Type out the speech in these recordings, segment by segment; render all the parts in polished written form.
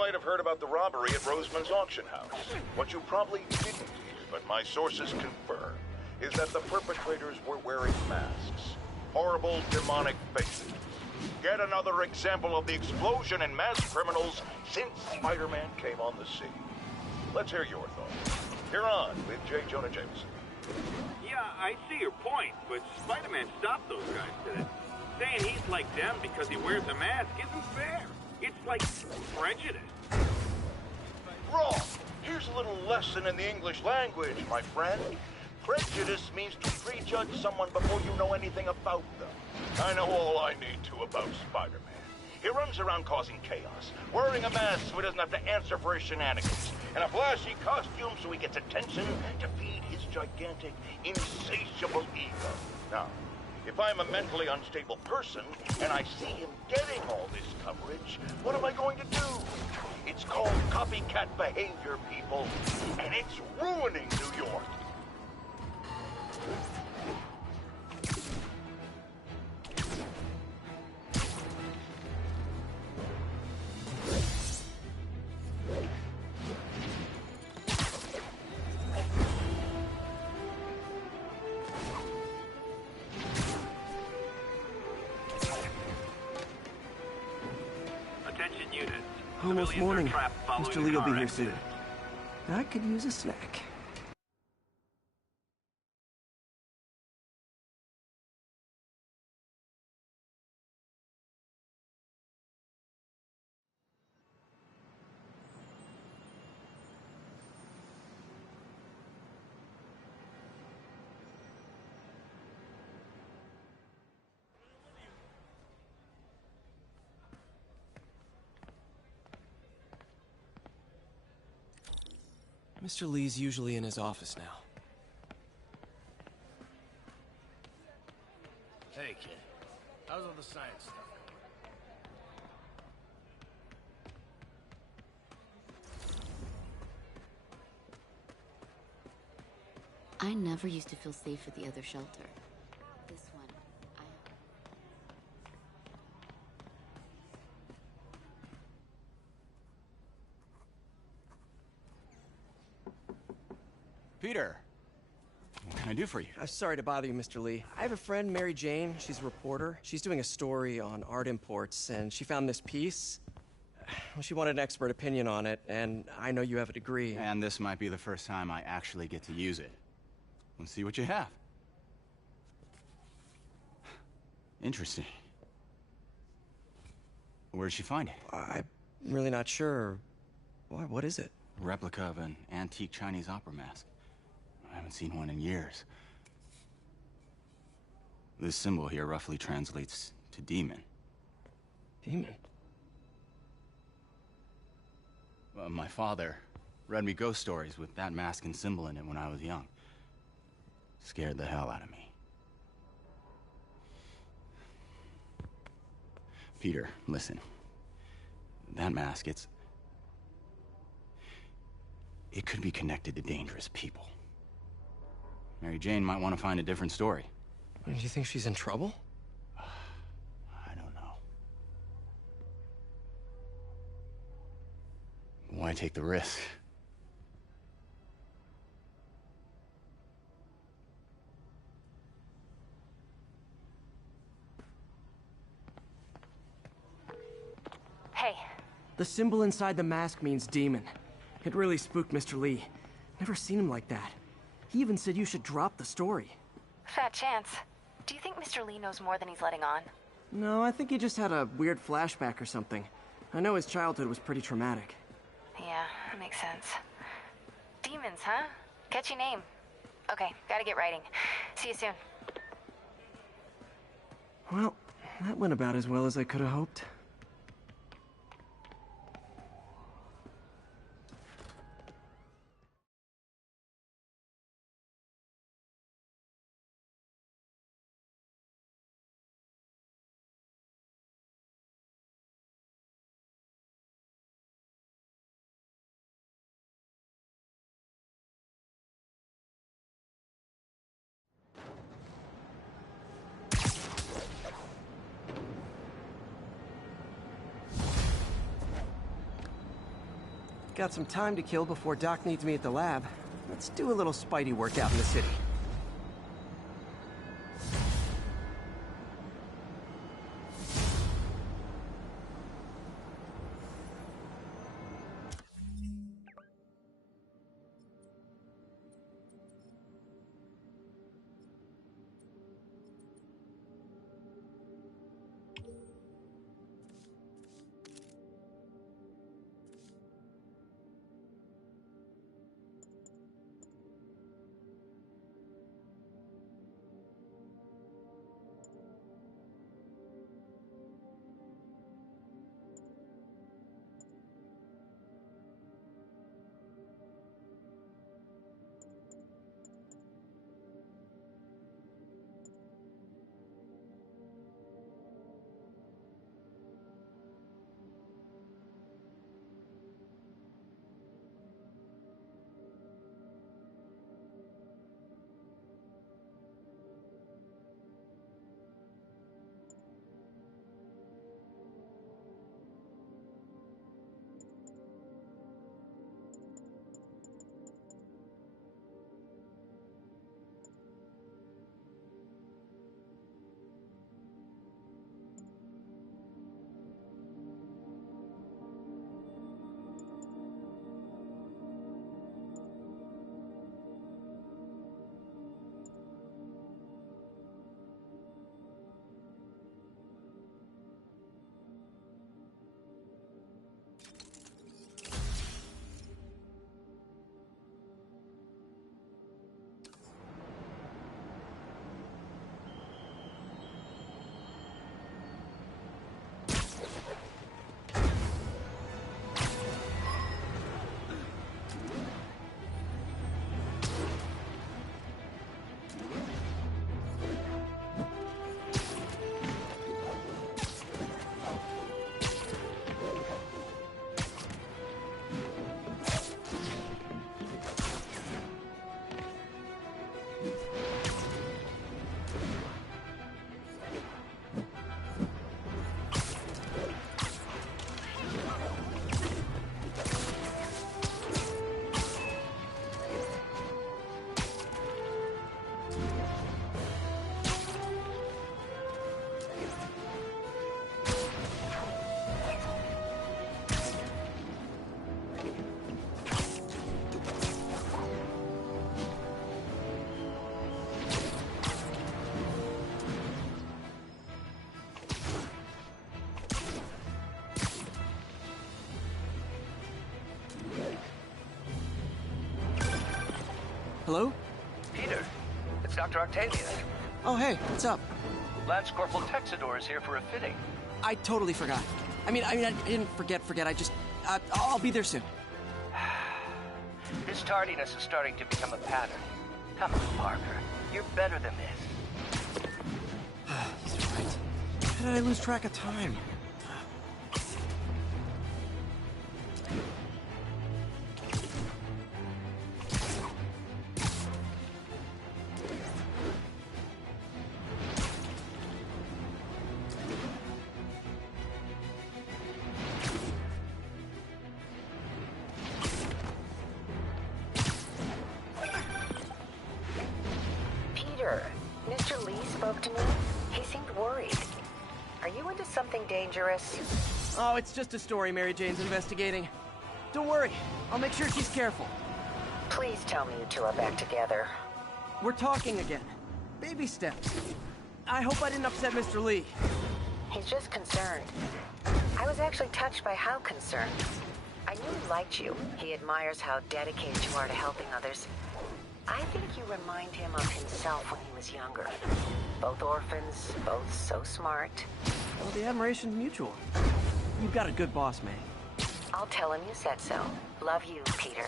might have heard about the robbery at Roseman's auction house. What you probably didn't hear, but my sources confirm, is that the perpetrators were wearing masks. Horrible, demonic faces. Yet another example of the explosion in mass criminals since Spider-Man came on the scene. Let's hear your thoughts. You're on with J. Jonah Jameson. Yeah, I see your point, but Spider-Man stopped those guys today. Saying he's like them because he wears a mask isn't fair. It's like prejudice. Wrong. Here's a little lesson in the English language, my friend. Prejudice means to prejudge someone before you know anything about them. I know all I need to about Spider-Man. He runs around causing chaos, wearing a mask so he doesn't have to answer for his shenanigans, and a flashy costume so he gets attention to feed his gigantic, insatiable ego. Now, if I'm a mentally unstable person and I see him getting all this coverage, what am I going to do? It's called copycat behavior, people, and it's ruining New York. Attention units. Almost morning. Mr. Lee will be here soon. soon. I could use a snack. Mr. Lee's usually in his office now. Hey, kid. How's all the science stuff going? I never used to feel safe at the other shelter. This one, Peter, what can I do for you? Sorry to bother you, Mr. Lee. I have a friend, Mary Jane. She's a reporter. She's doing a story on art imports, and she found this piece. Well, she wanted an expert opinion on it, and I know you have a degree. And this might be the first time I actually get to use it. Let's see what you have. Interesting. Where did she find it? I'm really not sure. What is it? A replica of an antique Chinese opera mask. I haven't seen one in years. This symbol here roughly translates to demon. Demon? My father read me ghost stories with that mask and symbol in it when I was young. Scared the hell out of me. Peter, listen. That mask, it could be connected to dangerous people. Mary Jane might want to find a different story. Do you think she's in trouble? I don't know. Why take the risk? Hey. The symbol inside the mask means demon. It really spooked Mr. Lee. Never seen him like that. He even said you should drop the story. Fat chance. Do you think Mr. Lee knows more than he's letting on? No, I think he just had a weird flashback or something. I know his childhood was pretty traumatic. Yeah, that makes sense. Demons, huh? Catchy name. Okay, gotta get writing. See you soon. Well, that went about as well as I could have hoped. Got some time to kill before Doc needs me at the lab. Let's do a little Spidey work out in the city. Hello? Peter, it's Dr. Octavius. Oh, hey, what's up? Lance Corporal Texador is here for a fitting. I totally forgot. I didn't forget. I just, I'll be there soon. His tardiness is starting to become a pattern. Come on, Parker. You're better than this. He's right. How did I lose track of time? Mr. Lee spoke to me. He seemed worried. Are you into something dangerous? Oh, it's just a story Mary Jane's investigating. Don't worry, I'll make sure she's careful. Please tell me you two are back together. We're talking again. Baby steps. I hope I didn't upset Mr. Lee. He's just concerned. I was actually touched by how concerned. I knew he liked you. He admires how dedicated you are to helping others. I think you remind him of himself when he was younger. Both orphans, both so smart. Well, the admiration's mutual. You've got a good boss, May. I'll tell him you said so. Love you, Peter.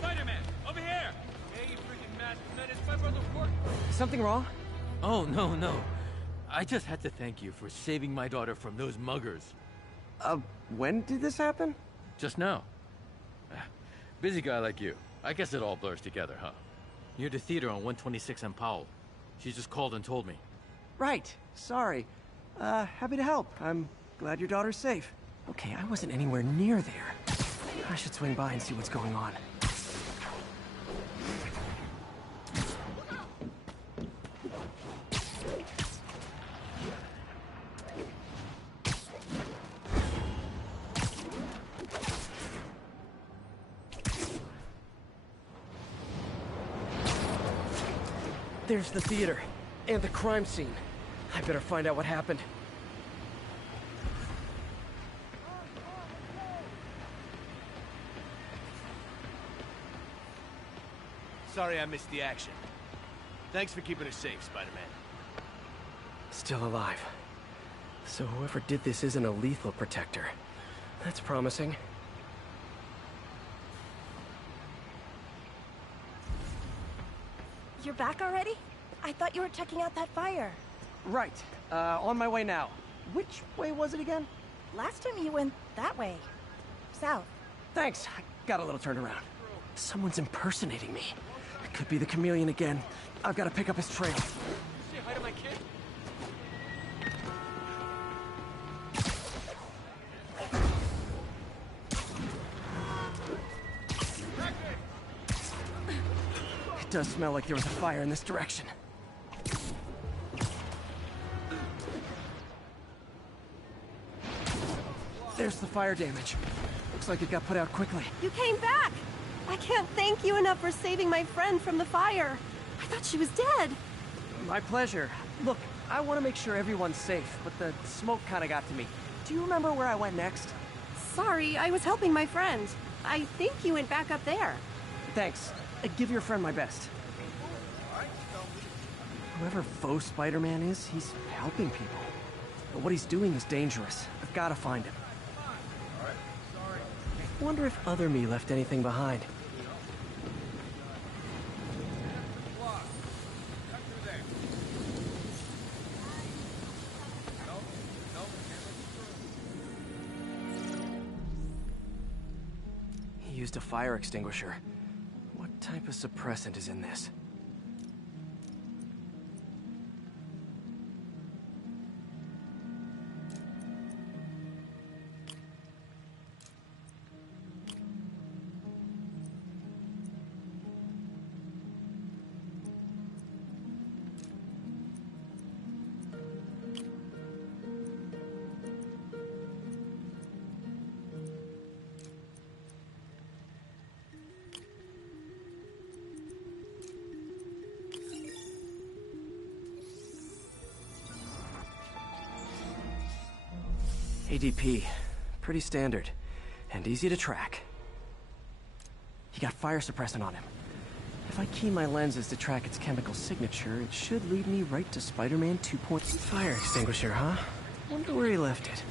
Spiderman, over here! Hey, you freaking masked menace, my brother's work. Something wrong? Oh, no. I just had to thank you for saving my daughter from those muggers. When did this happen? Just now. Busy guy like you. I guess it all blurs together, huh? Near the theater on 126 and Powell. She just called and told me. Right. Sorry. Happy to help. I'm glad your daughter's safe. Okay, I wasn't anywhere near there. I should swing by and see what's going on. There's the theater, and the crime scene. I better find out what happened. Sorry I missed the action. Thanks for keeping us safe, Spider-Man. Still alive. So whoever did this isn't a lethal protector. That's promising. You're back already? I thought you were checking out that fire. Right. On my way now. Which way was it again? Last time you went that way. South. Thanks. I got a little turned around. Someone's impersonating me. It could be the chameleon again. I've got to pick up his trail. Say hi to my kid. It does smell like there was a fire in this direction. There's the fire damage. Looks like it got put out quickly. You came back! I can't thank you enough for saving my friend from the fire. I thought she was dead. My pleasure. Look, I want to make sure everyone's safe, but the smoke kind of got to me. Do you remember where I went next? Sorry, I was helping my friend. I think you went back up there. Thanks. Give your friend my best. Whoever faux Spider-Man is, he's helping people. But what he's doing is dangerous. I've got to find him. Wonder if other me left anything behind. He used a fire extinguisher. What type of suppressant is in this? ADP. Pretty standard. And easy to track. He got fire suppressant on him. If I key my lenses to track its chemical signature, it should lead me right to Spider-Man 2. Fire extinguisher, huh? Wonder where he left it.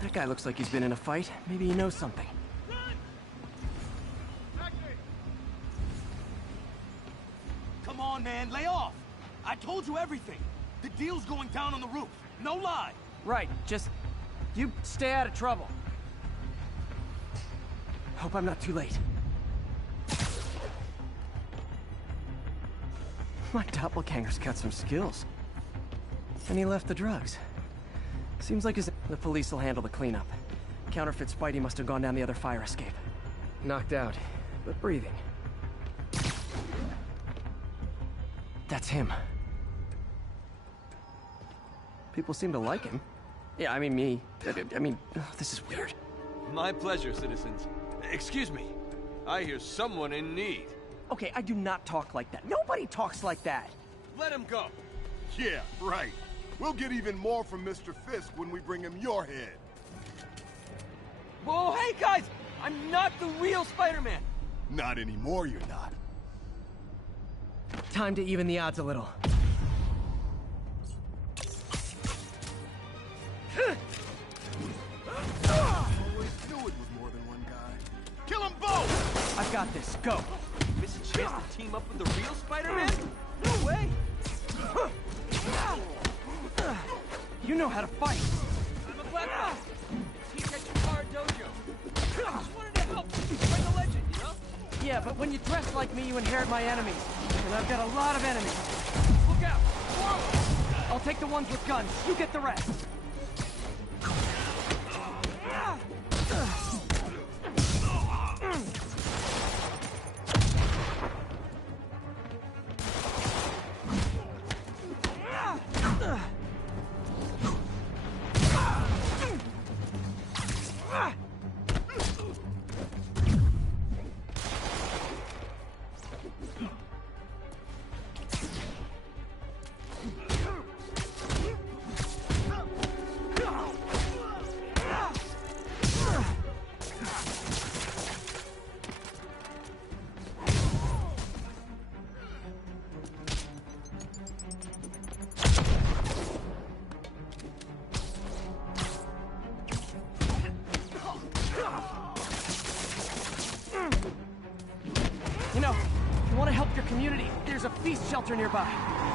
That guy looks like he's been in a fight. Maybe he knows something. Come on, man, lay off! I told you everything. The deal's going down on the roof. No lie. Right, just... you stay out of trouble. Hope I'm not too late. My doppelganger's got some skills. And he left the drugs. Seems like the police will handle the cleanup. Counterfeit Spidey must have gone down the other fire escape. Knocked out, but breathing. That's him. People seem to like him. Yeah, I mean me. I mean, this is weird. My pleasure, citizens. Excuse me. I hear someone in need. Okay, I do not talk like that. Nobody talks like that. Let him go. Yeah, right. We'll get even more from Mr. Fisk when we bring him your head. Whoa, hey guys! I'm not the real Spider-Man! Not anymore, you're not. Time to even the odds a little. Always knew it was more than one guy. Kill them both! I've got this. Go. Miss a chance to team up with the real Spider-Man? No way! You know how to fight. I'm a black belt. Teach at Chikara Dojo. I just wanted to help. Like a legend, you know? Yeah, but when you dress like me, you inherit my enemies. And I've got a lot of enemies. Look out! Whoa! I'll take the ones with guns. You get the rest. You know, if you want to help your community, there's a feast shelter nearby.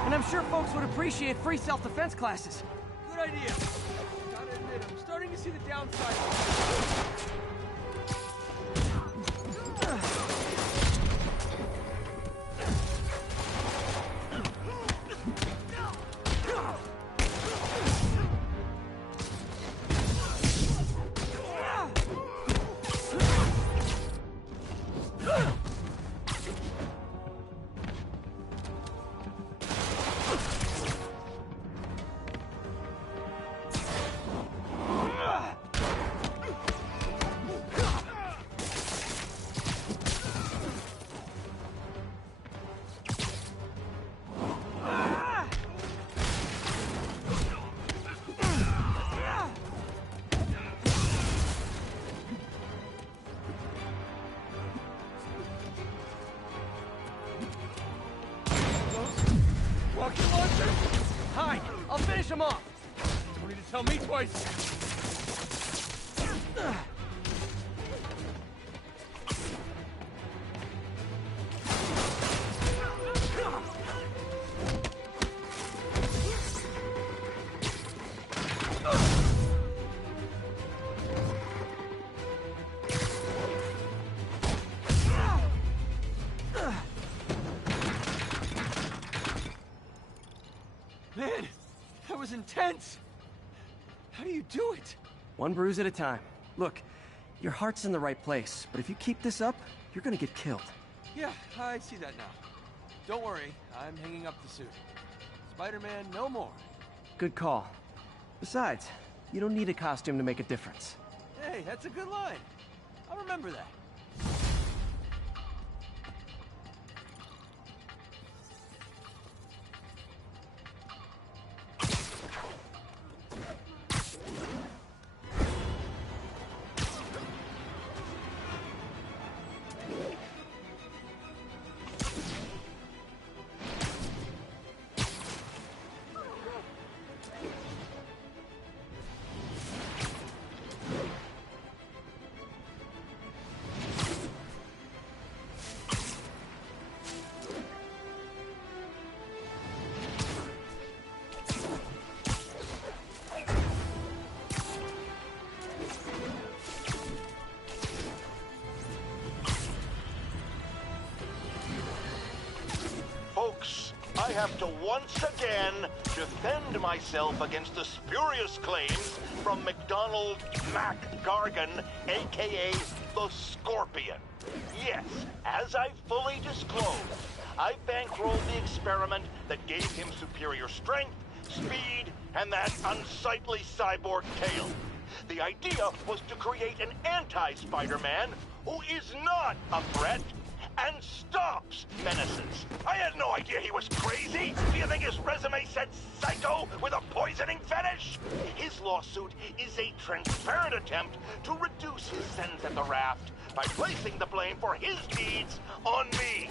And I'm sure folks would appreciate free self-defense classes. Good idea. Gotta admit, I'm starting to see the downside. Rocket launcher? Hide! I'll finish him off! Don't need to tell me twice. Man, that was intense! How do you do it? One bruise at a time. Look, your heart's in the right place, but if you keep this up, you're gonna get killed. Yeah, I see that now. Don't worry, I'm hanging up the suit. Spider-Man no more. Good call. Besides, you don't need a costume to make a difference. Hey, that's a good line. I'll remember that. Folks, I have to once again defend myself against the spurious claims from McDonald Mac Gargan, aka the Scorpion. Yes, as I fully disclosed, I bankrolled the experiment that gave him superior strength, speed, and that unsightly cyborg tail. The idea was to create an anti-Spider-Man who is not a threat and stops Menaces. I had no idea he was crazy. Do you think his resume said psycho with a poisoning fetish? His lawsuit is a transparent attempt to reduce his sentence at the raft by placing the blame for his deeds on me.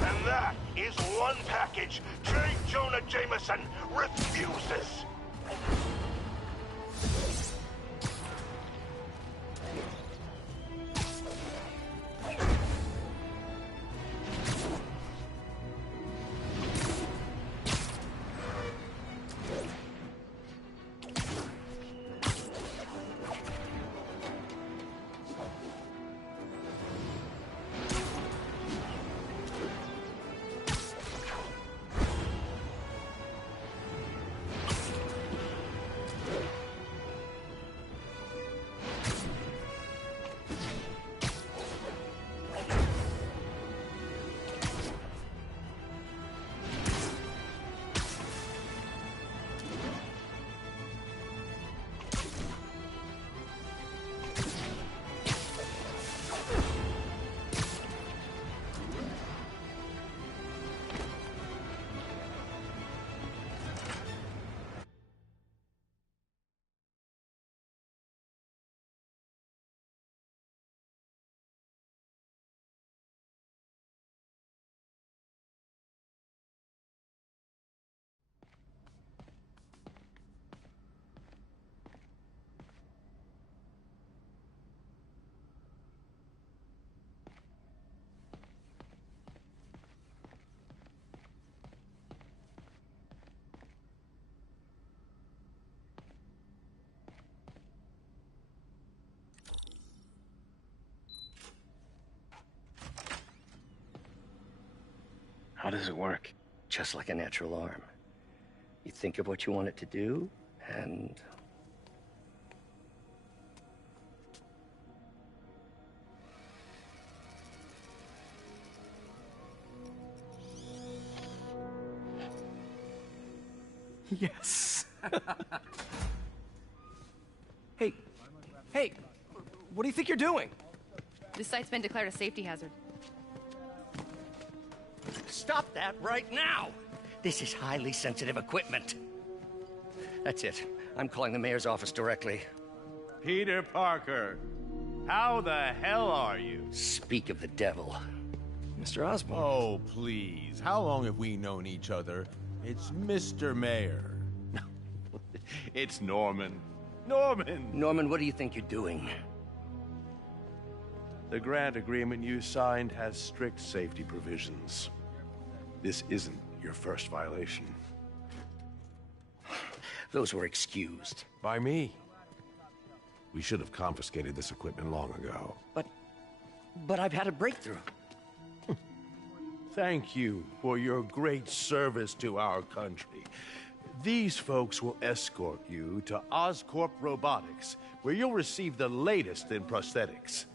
And that is one package J. Jonah Jameson refuses. How does it work? Just like a natural arm. You think of what you want it to do, and... Yes. Hey, what do you think you're doing? This site's been declared a safety hazard. Stop that right now! This is highly sensitive equipment. That's it. I'm calling the mayor's office directly. Peter Parker, how the hell are you? Speak of the devil. Mr. Osborn. Oh, please. How long have we known each other? It's Mr. Mayor. It's Norman. Norman! Norman, what do you think you're doing? The grant agreement you signed has strict safety provisions. This isn't your first violation. Those were excused. By me. We should have confiscated this equipment long ago. But I've had a breakthrough. Thank you for your great service to our country. These folks will escort you to Oscorp Robotics, where you'll receive the latest in prosthetics.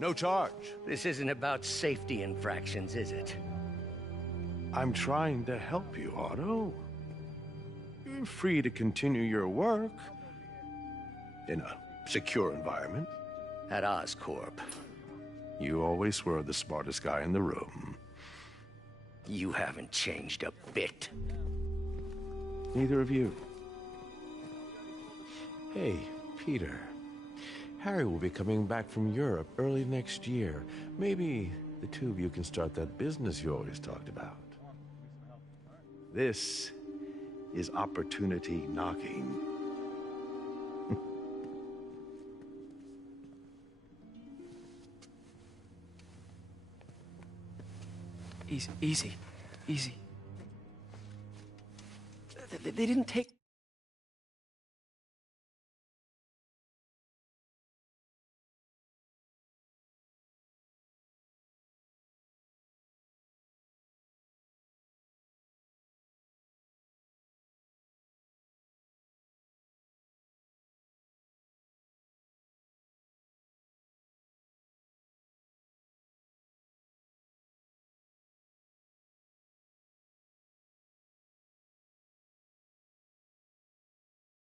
No charge. This isn't about safety infractions, is it? I'm trying to help you, Otto. You're free to continue your work in a secure environment. At Oscorp. You always were the smartest guy in the room. You haven't changed a bit. Neither of you. Hey, Peter. Harry will be coming back from Europe early next year. Maybe the two of you can start that business you always talked about. This is opportunity knocking. Easy. They didn't take...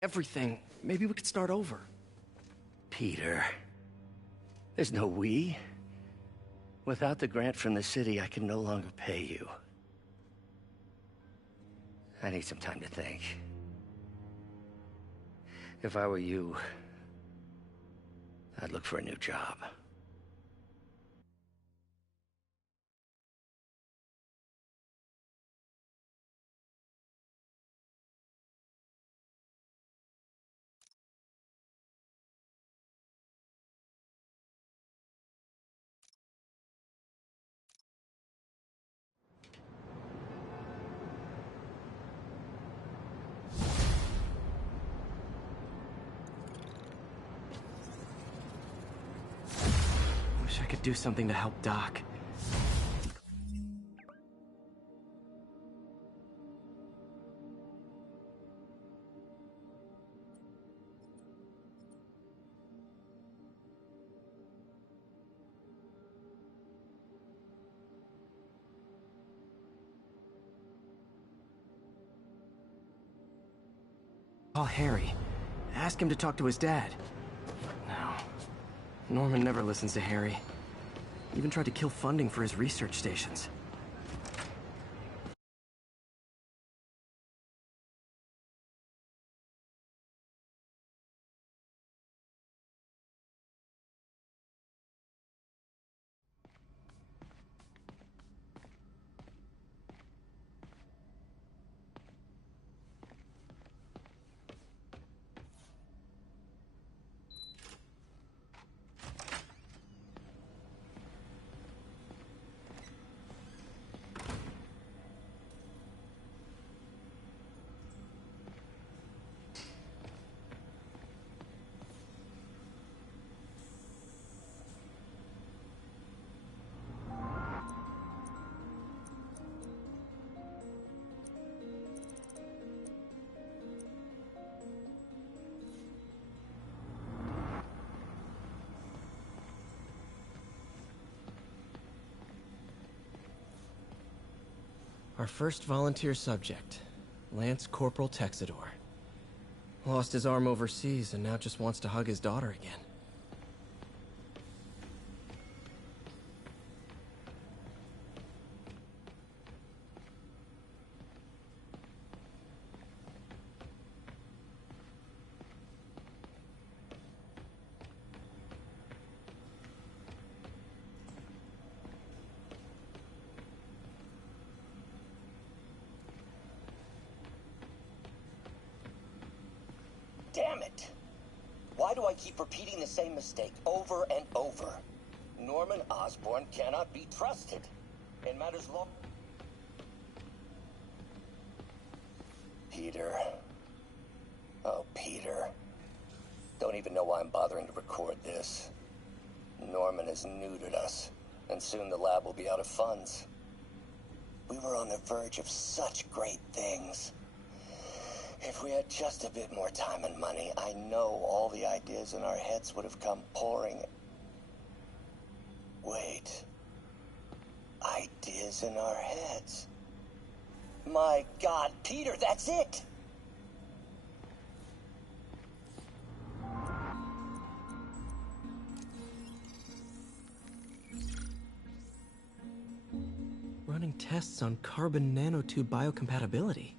everything. Maybe we could start over. Peter, there's no we. Without the grant from the city, I can no longer pay you. I need some time to think. If I were you, I'd look for a new job. Wish I could do something to help Doc. Call Harry. Ask him to talk to his dad. No. Norman never listens to Harry. Even tried to kill funding for his research stations. Our first volunteer subject, Lance Corporal Texidor. Lost his arm overseas and now just wants to hug his daughter again. Damn it! Why do I keep repeating the same mistake over and over? Norman Osborn cannot be trusted. In matters law... Peter. Oh, Peter. Don't even know why I'm bothering to record this. Norman has neutered us, and soon the lab will be out of funds. We were on the verge of such great things. If we had just a bit more time and money, I know all the ideas in our heads would have come pouring. Wait. Ideas in our heads. My God, Peter, that's it! Running tests on carbon nanotube biocompatibility.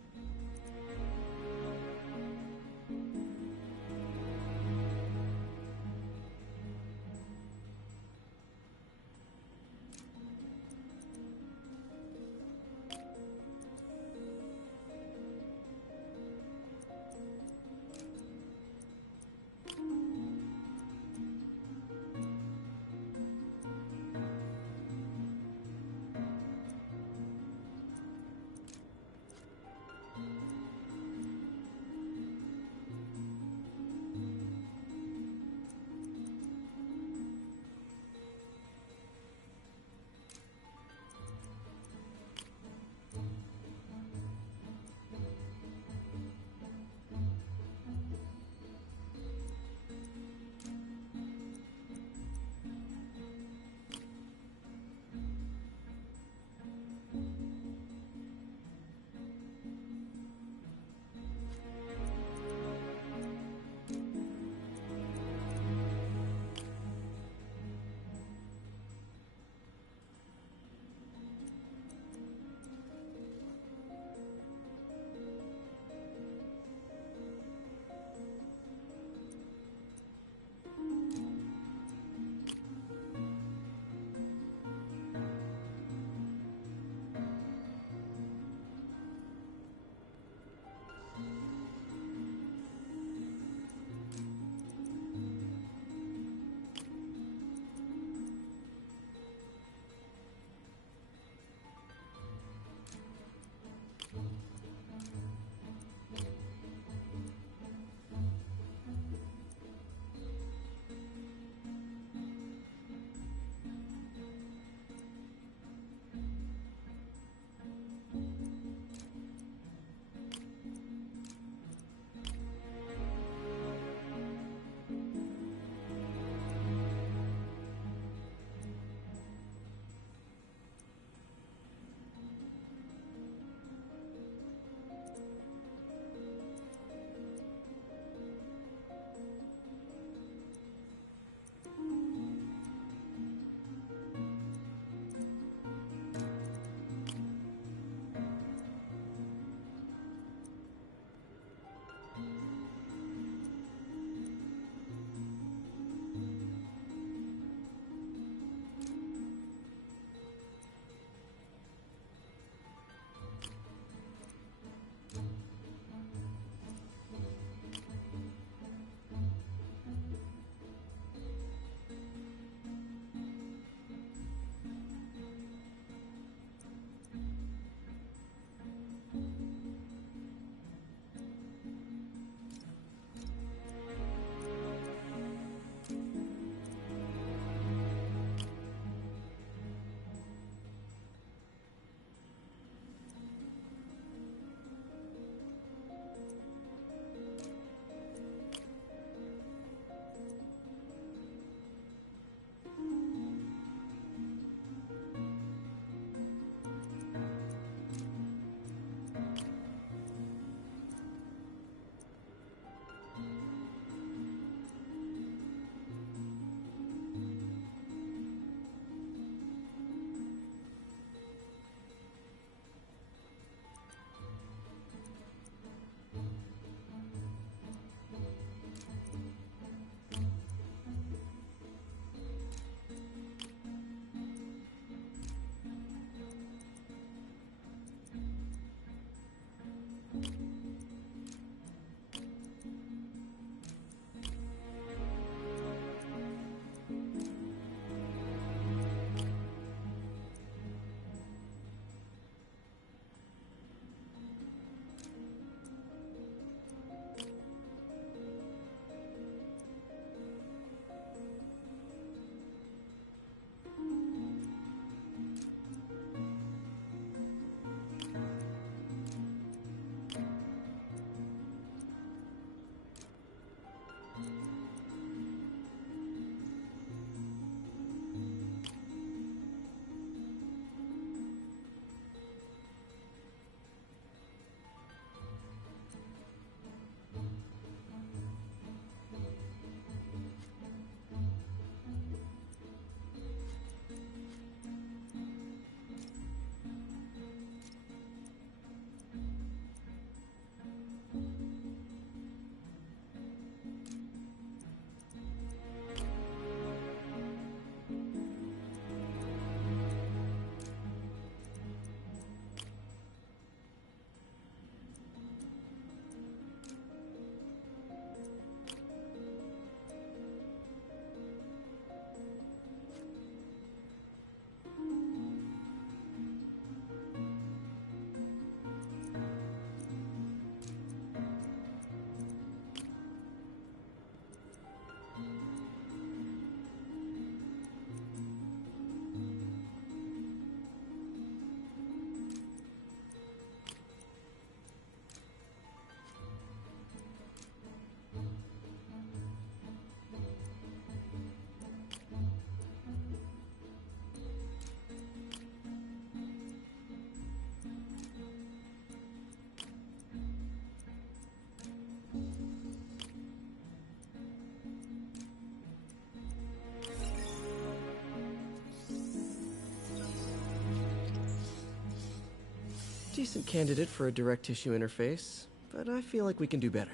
Decent candidate for a direct tissue interface, but I feel like we can do better.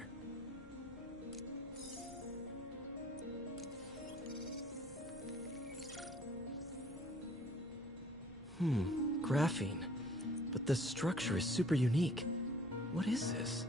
Graphene. But the structure is super unique. What is this?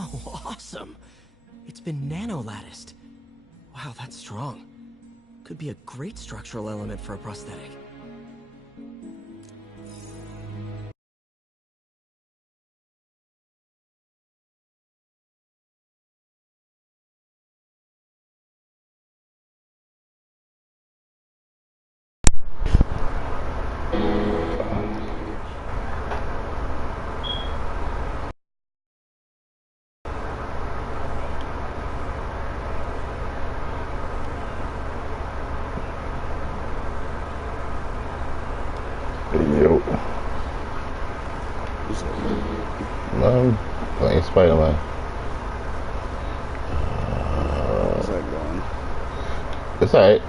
Oh, awesome! It's been nano-latticed. Wow, that's strong. Could be a great structural element for a prosthetic. Spiderman. How's that going? It's alright.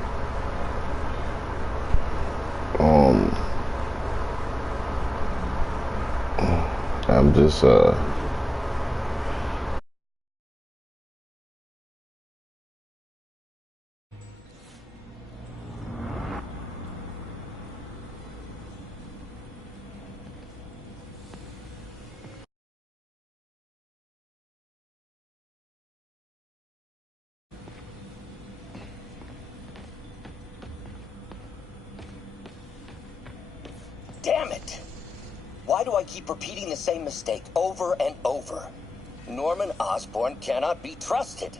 I'm just Damn it! Why do I keep repeating the same mistake over and over? Norman Osborn cannot be trusted.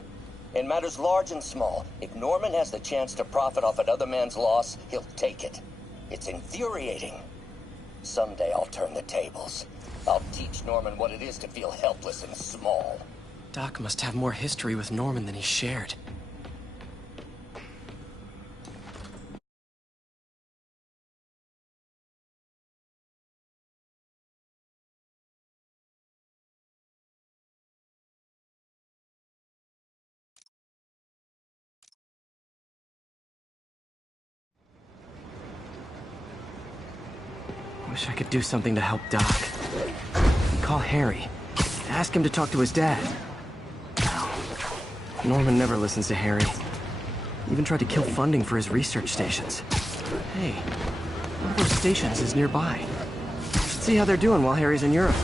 In matters large and small, if Norman has the chance to profit off another man's loss, he'll take it. It's infuriating. Someday I'll turn the tables. I'll teach Norman what it is to feel helpless and small. Doc must have more history with Norman than he shared. Wish I could do something to help Doc. Call Harry. Ask him to talk to his dad. No. Norman never listens to Harry. Even tried to kill funding for his research stations. Hey, one of those stations is nearby. Should see how they're doing while Harry's in Europe.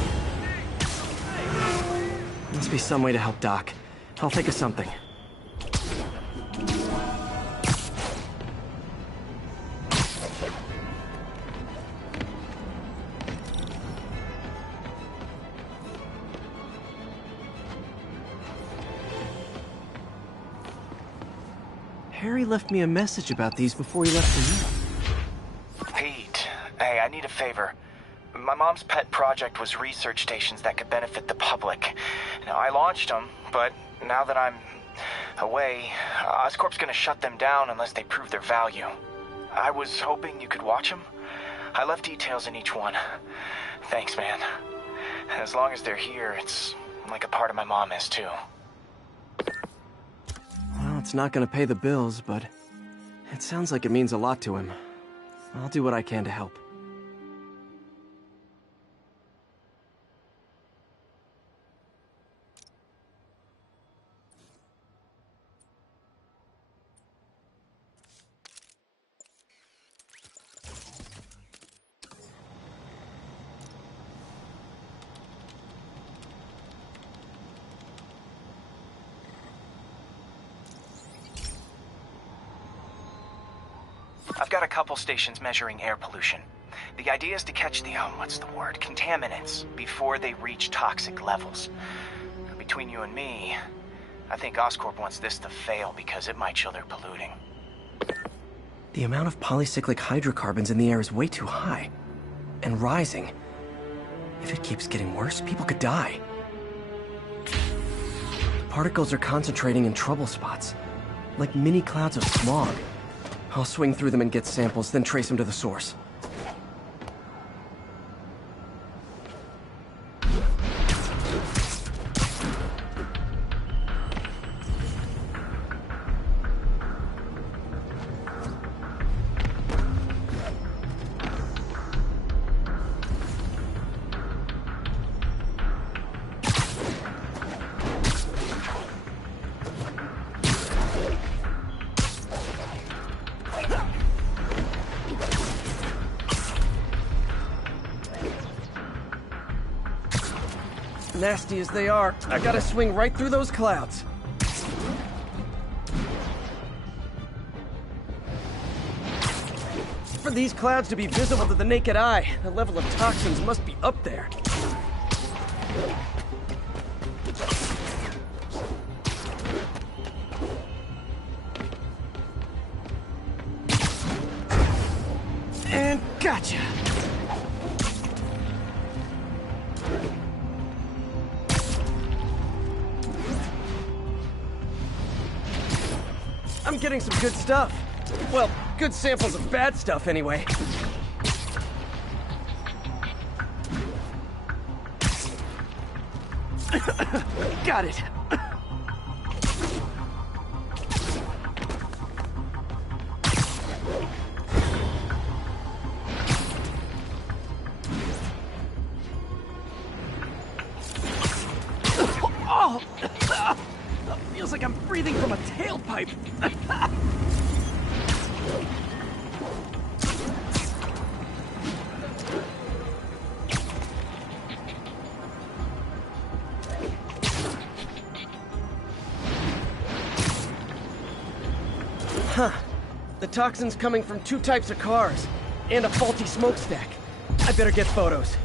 Must be some way to help Doc. I'll think of something. Harry left me a message about these before he left for Europe. Pete, hey, I need a favor. My mom's pet project was research stations that could benefit the public. Now, I launched them, but now that I'm away, Oscorp's gonna shut them down unless they prove their value. I was hoping you could watch them. I left details in each one. Thanks, man. As long as they're here, it's like a part of my mom is, too. Well, it's not gonna pay the bills, but it sounds like it means a lot to him. I'll do what I can to help. I've got a couple stations measuring air pollution. The idea is to catch the, contaminants before they reach toxic levels. Between you and me, I think Oscorp wants this to fail because it might show they're polluting. The amount of polycyclic hydrocarbons in the air is way too high. And rising. If it keeps getting worse, people could die. The particles are concentrating in trouble spots, like mini clouds of smog. I'll swing through them and get samples, then trace them to the source. Nasty as they are, I gotta swing right through those clouds. For these clouds to be visible to the naked eye, the level of toxins must be up there. And gotcha! I'm getting some good stuff. Well, good samples of bad stuff, anyway. Got it. Oh! Feels like I'm breathing from a tailpipe. Huh. The toxin's coming from 2 types of cars, and a faulty smokestack. I better get photos.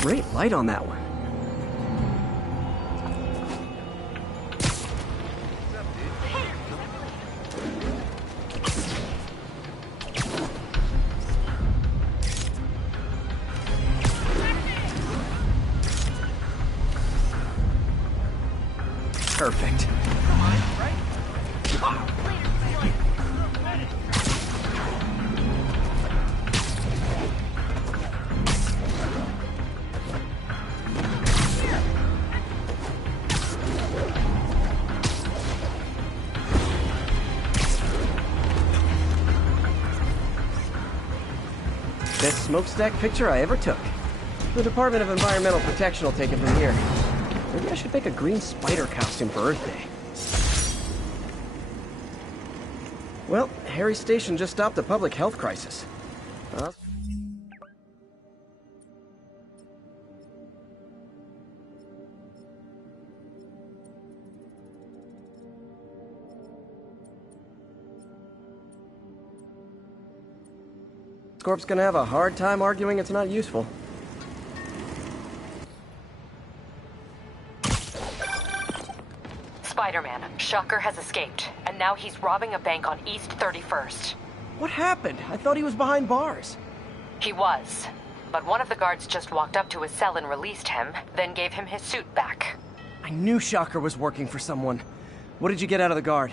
Great light on that one. Perfect. Best smokestack picture I ever took. The Department of Environmental Protection will take it from here. Maybe I should make a green spider costume for Earth Day. Well, Harry Station just stopped a public health crisis. Oscorp's gonna have a hard time arguing it's not useful. Spiderman, Shocker has escaped, and now he's robbing a bank on East 31st. What happened? I thought he was behind bars. He was, but one of the guards just walked up to his cell and released him, then gave him his suit back. I knew Shocker was working for someone. What did you get out of the guard?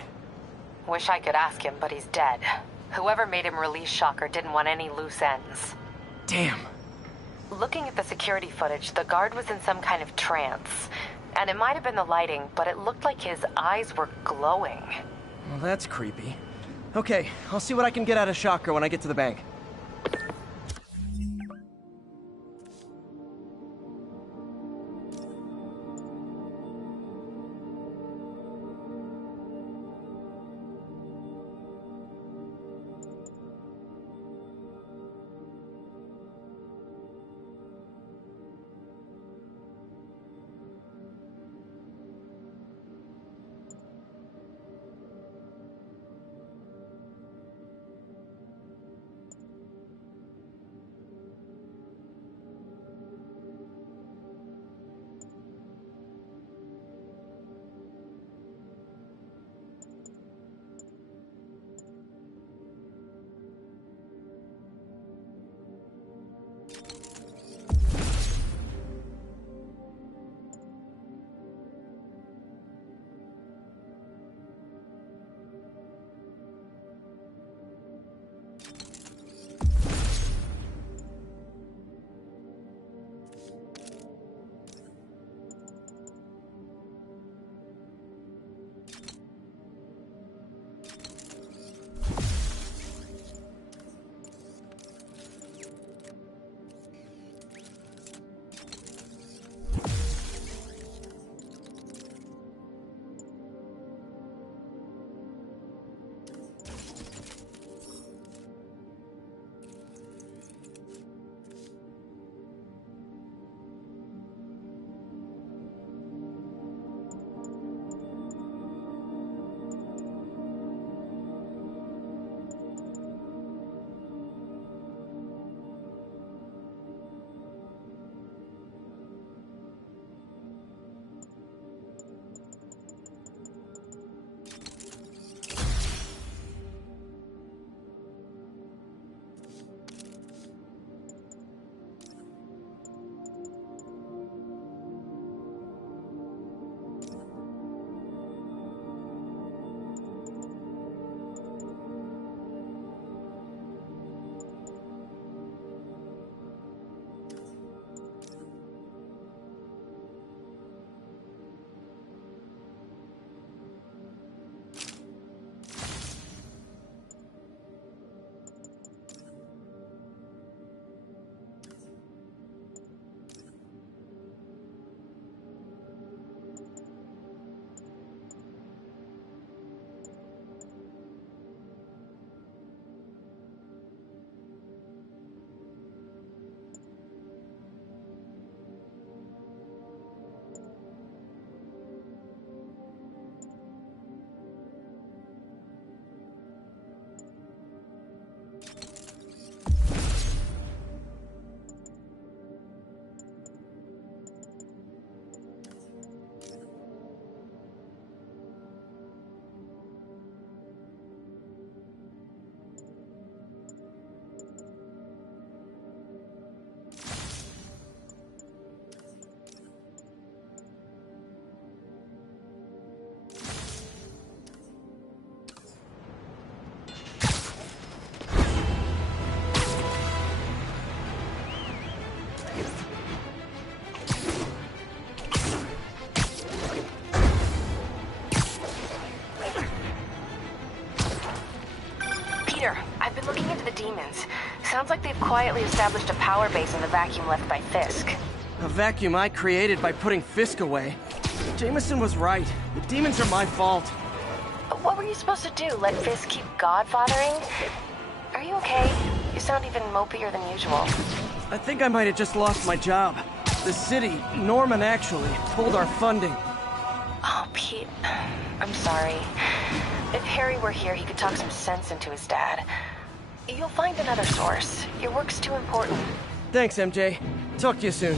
Wish I could ask him, but he's dead. Whoever made him release Shocker didn't want any loose ends. Damn. Looking at the security footage, the guard was in some kind of trance. And it might have been the lighting, but it looked like his eyes were glowing. Well, that's creepy. Okay, I'll see what I can get out of Shocker when I get to the bank. Peter, I've been looking into the demons. Sounds like they've quietly established a power base in the vacuum left by Fisk. A vacuum I created by putting Fisk away. Jameson was right. The demons are my fault. What were you supposed to do? Let Fisk keep godfathering? Are you okay? You sound even mopier than usual. I think I might have just lost my job. The city, Norman actually, pulled our funding. Oh, Pete. I'm sorry. If Harry were here, he could talk some sense into his dad. You'll find another source. Your work's too important. Thanks, MJ. Talk to you soon.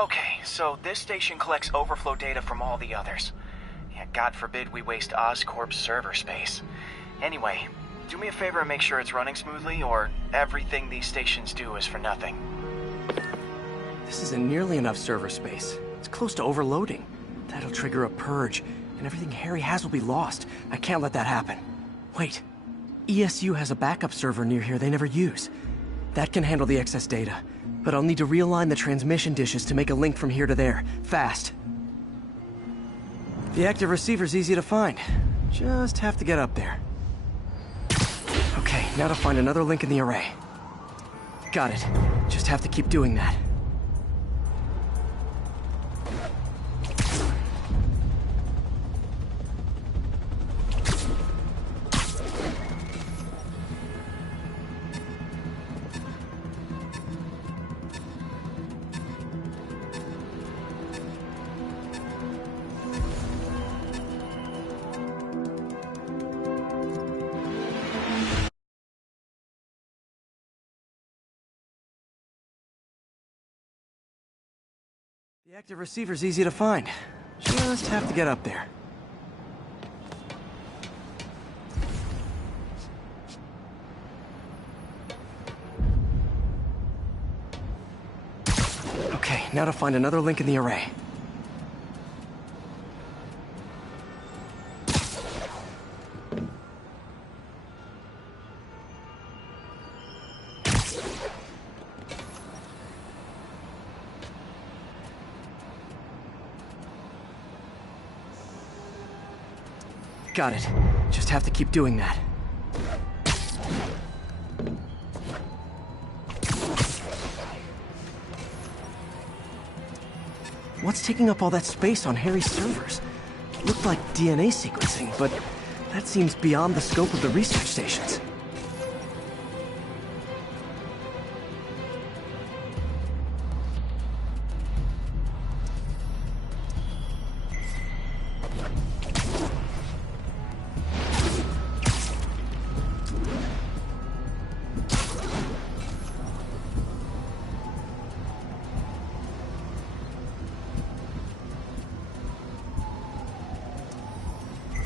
Okay, so this station collects overflow data from all the others. Yeah, God forbid we waste Oscorp's server space. Anyway, do me a favor and make sure it's running smoothly, or everything these stations do is for nothing. This isn't nearly enough server space. It's close to overloading. That'll trigger a purge, and everything Harry has will be lost. I can't let that happen. Wait. ESU has a backup server near here they never use. That can handle the excess data. But I'll need to realign the transmission dishes to make a link from here to there, fast. The active receiver's easy to find. Just have to get up there. Okay, now to find another link in the array. Got it. Just have to keep doing that. The active receiver's easy to find. Just have to get up there. Okay, now to find another link in the array. Got it. Just have to keep doing that. What's taking up all that space on Harry's servers? Looked like DNA sequencing, but that seems beyond the scope of the research stations.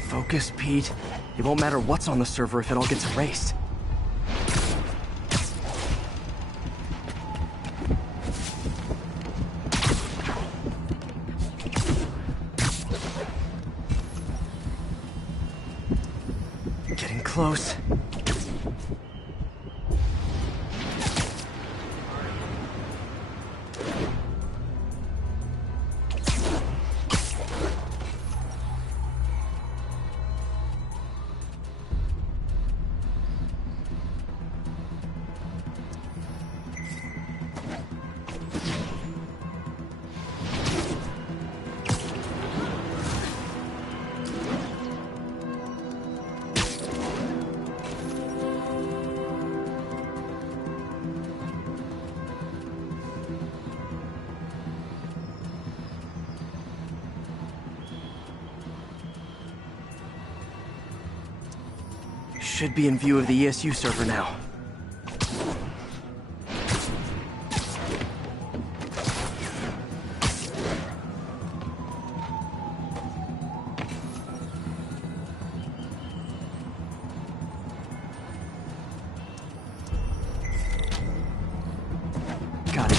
Focus, Pete. It won't matter what's on the server if it all gets erased. Getting close. Should be in view of the ESU server now. Got it.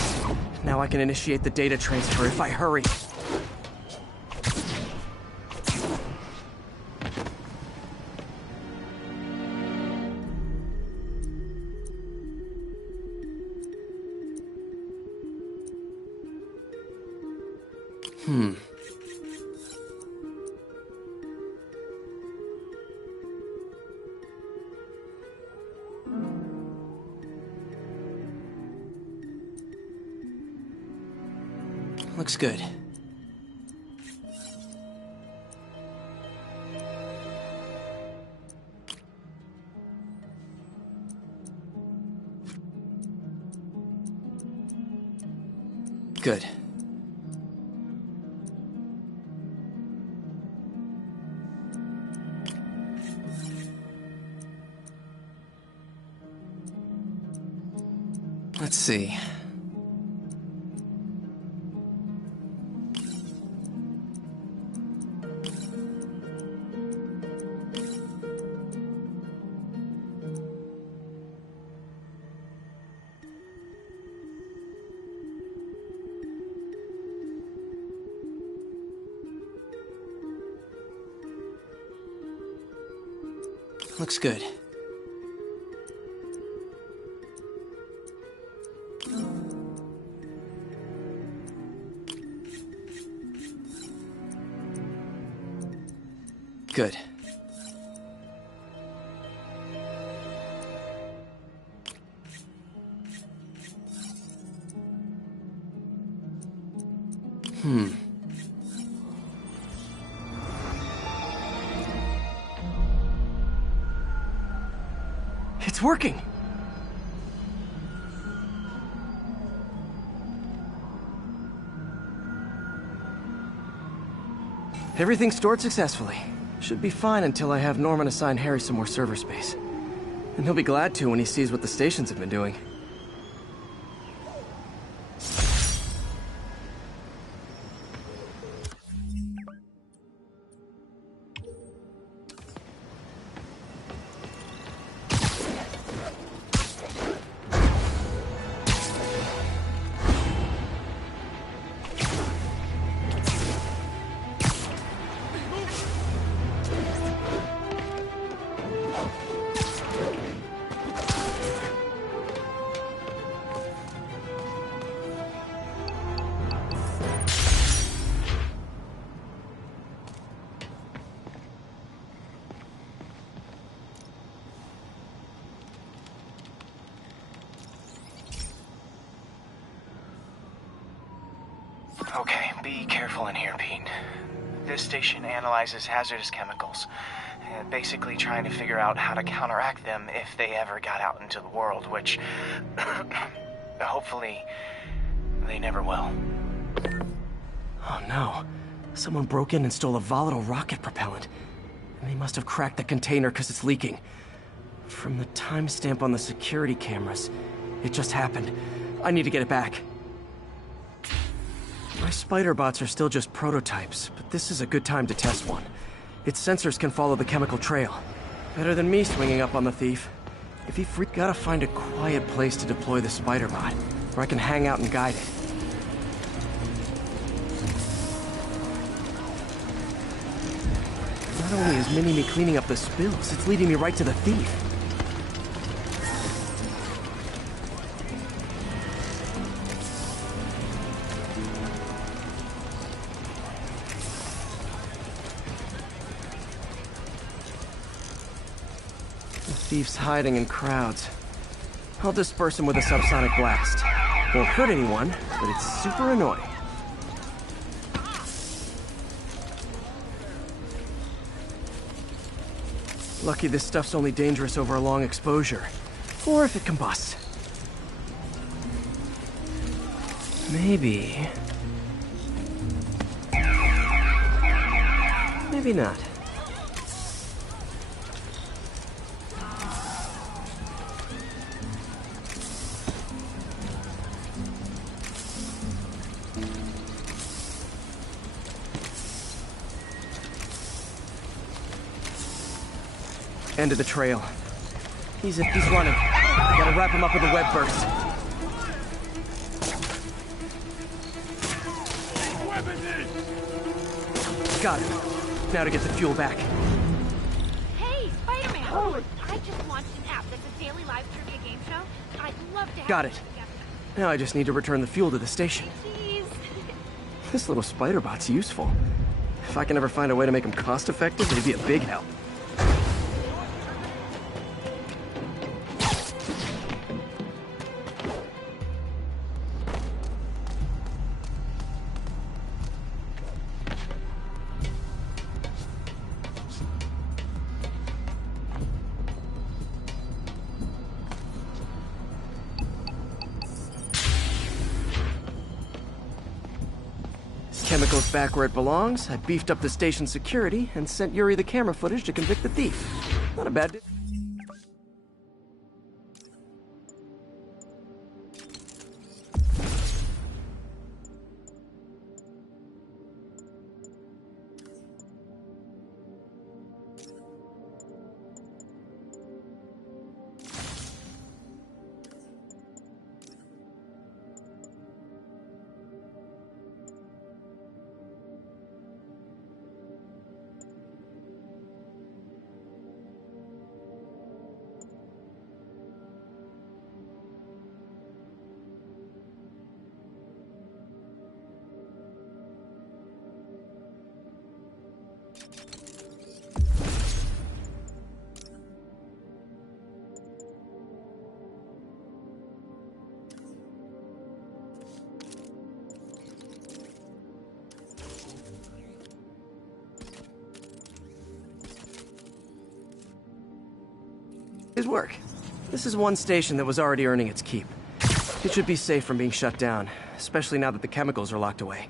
Now I can initiate the data transfer if I hurry. Looks good. Good. Let's see. Looks good. Good. It's working! Everything stored successfully. Should be fine until I have Norman assign Harry some more server space. And he'll be glad to when he sees what the stations have been doing. Okay, be careful in here, Pete. This station analyzes hazardous chemicals, basically trying to figure out how to counteract them if they ever got out into the world, which hopefully they never will. Oh no. Someone broke in and stole a volatile rocket propellant. And they must have cracked the container because it's leaking. From the timestamp on the security cameras, it just happened. I need to get it back. My spider bots are still just prototypes, but this is a good time to test one. Its sensors can follow the chemical trail. Better than me swinging up on the thief. If he gotta find a quiet place to deploy the spider bot, where I can hang out and guide it. Not only is Mini-Me cleaning up the spills, it's leading me right to the thief. Thief's hiding in crowds. I'll disperse him with a subsonic blast. Won't hurt anyone, but it's super annoying. Lucky this stuff's only dangerous over a long exposure. Or if it combusts. Maybe... maybe not. End of the trail. He's running. Gotta wrap him up with a web burst. Got it. Now to get the fuel back. Hey, Spiderman! Oh, I just launched an app that's a daily live trivia game show. I'd love to have Got it. Now I just need to return the fuel to the station. Jeez. This little spider bot's useful. If I can ever find a way to make him cost-effective, it'd be a big help. Chemicals back where it belongs. I beefed up the station's security and sent Yuri the camera footage to convict the thief. Not a bad... His work. This is one station that was already earning its keep. It should be safe from being shut down, especially now that the chemicals are locked away.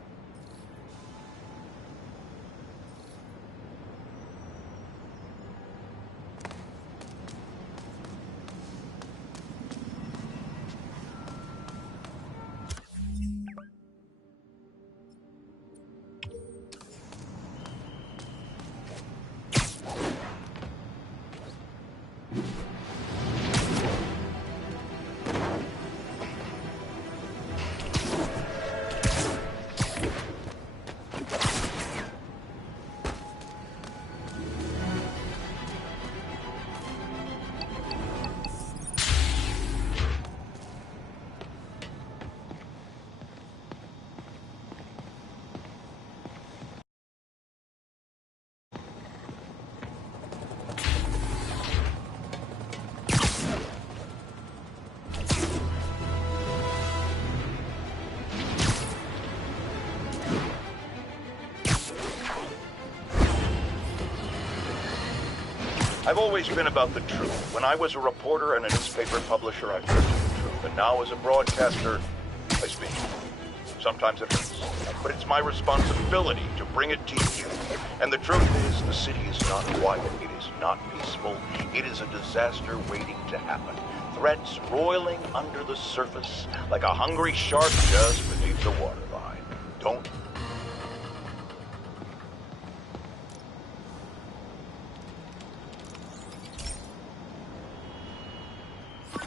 I've always been about the truth. When I was a reporter and a newspaper publisher, I searched for the truth. And now as a broadcaster, I speak. Sometimes it hurts. But it's my responsibility to bring it to you. And the truth is, the city is not quiet. It is not peaceful. It is a disaster waiting to happen. Threats roiling under the surface like a hungry shark just beneath the waterline. Don't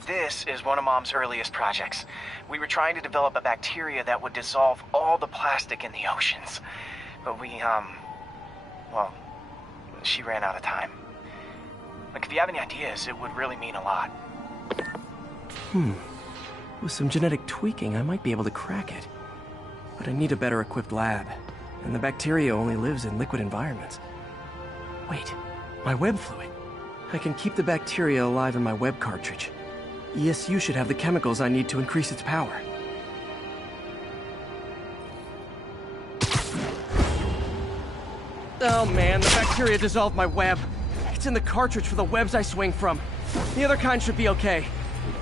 This is one of Mom's earliest projects. We were trying to develop a bacteria that would dissolve all the plastic in the oceans. But well, she ran out of time. Like, if you have any ideas, it would really mean a lot. With some genetic tweaking, I might be able to crack it. But I need a better equipped lab. And the bacteria only lives in liquid environments. Wait, my web fluid. I can keep the bacteria alive in my web cartridge. ESU should have the chemicals I need to increase its power. Oh man, the bacteria dissolved my web. It's in the cartridge for the webs I swing from. The other kind should be okay.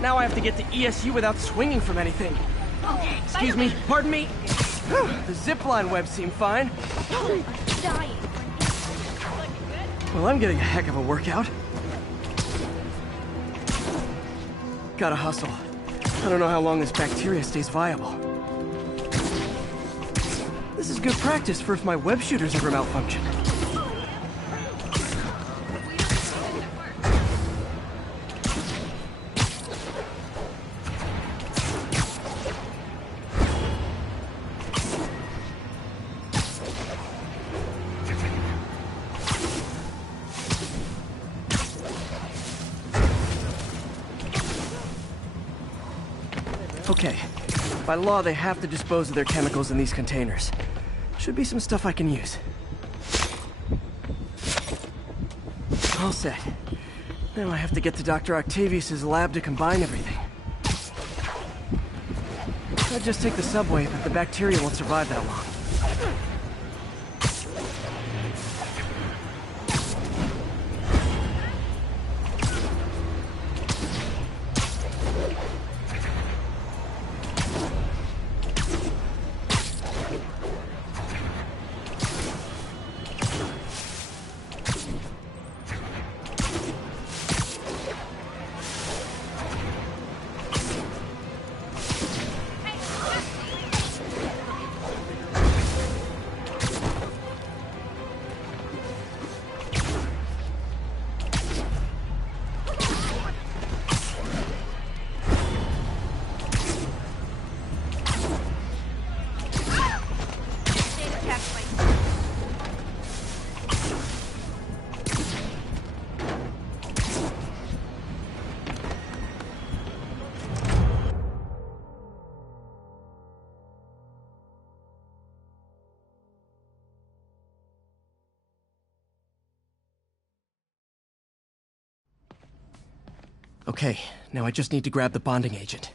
Now I have to get to ESU without swinging from anything. Excuse me, pardon me. The zipline webs seem fine. Well, I'm getting a heck of a workout. Gotta hustle. I don't know how long this bacteria stays viable. This is good practice for if my web shooters ever malfunction. Okay. By law, they have to dispose of their chemicals in these containers. Should be some stuff I can use. All set. Now I have to get to Dr. Octavius's lab to combine everything. I'd just take the subway, but the bacteria won't survive that long. Okay, now I just need to grab the bonding agent.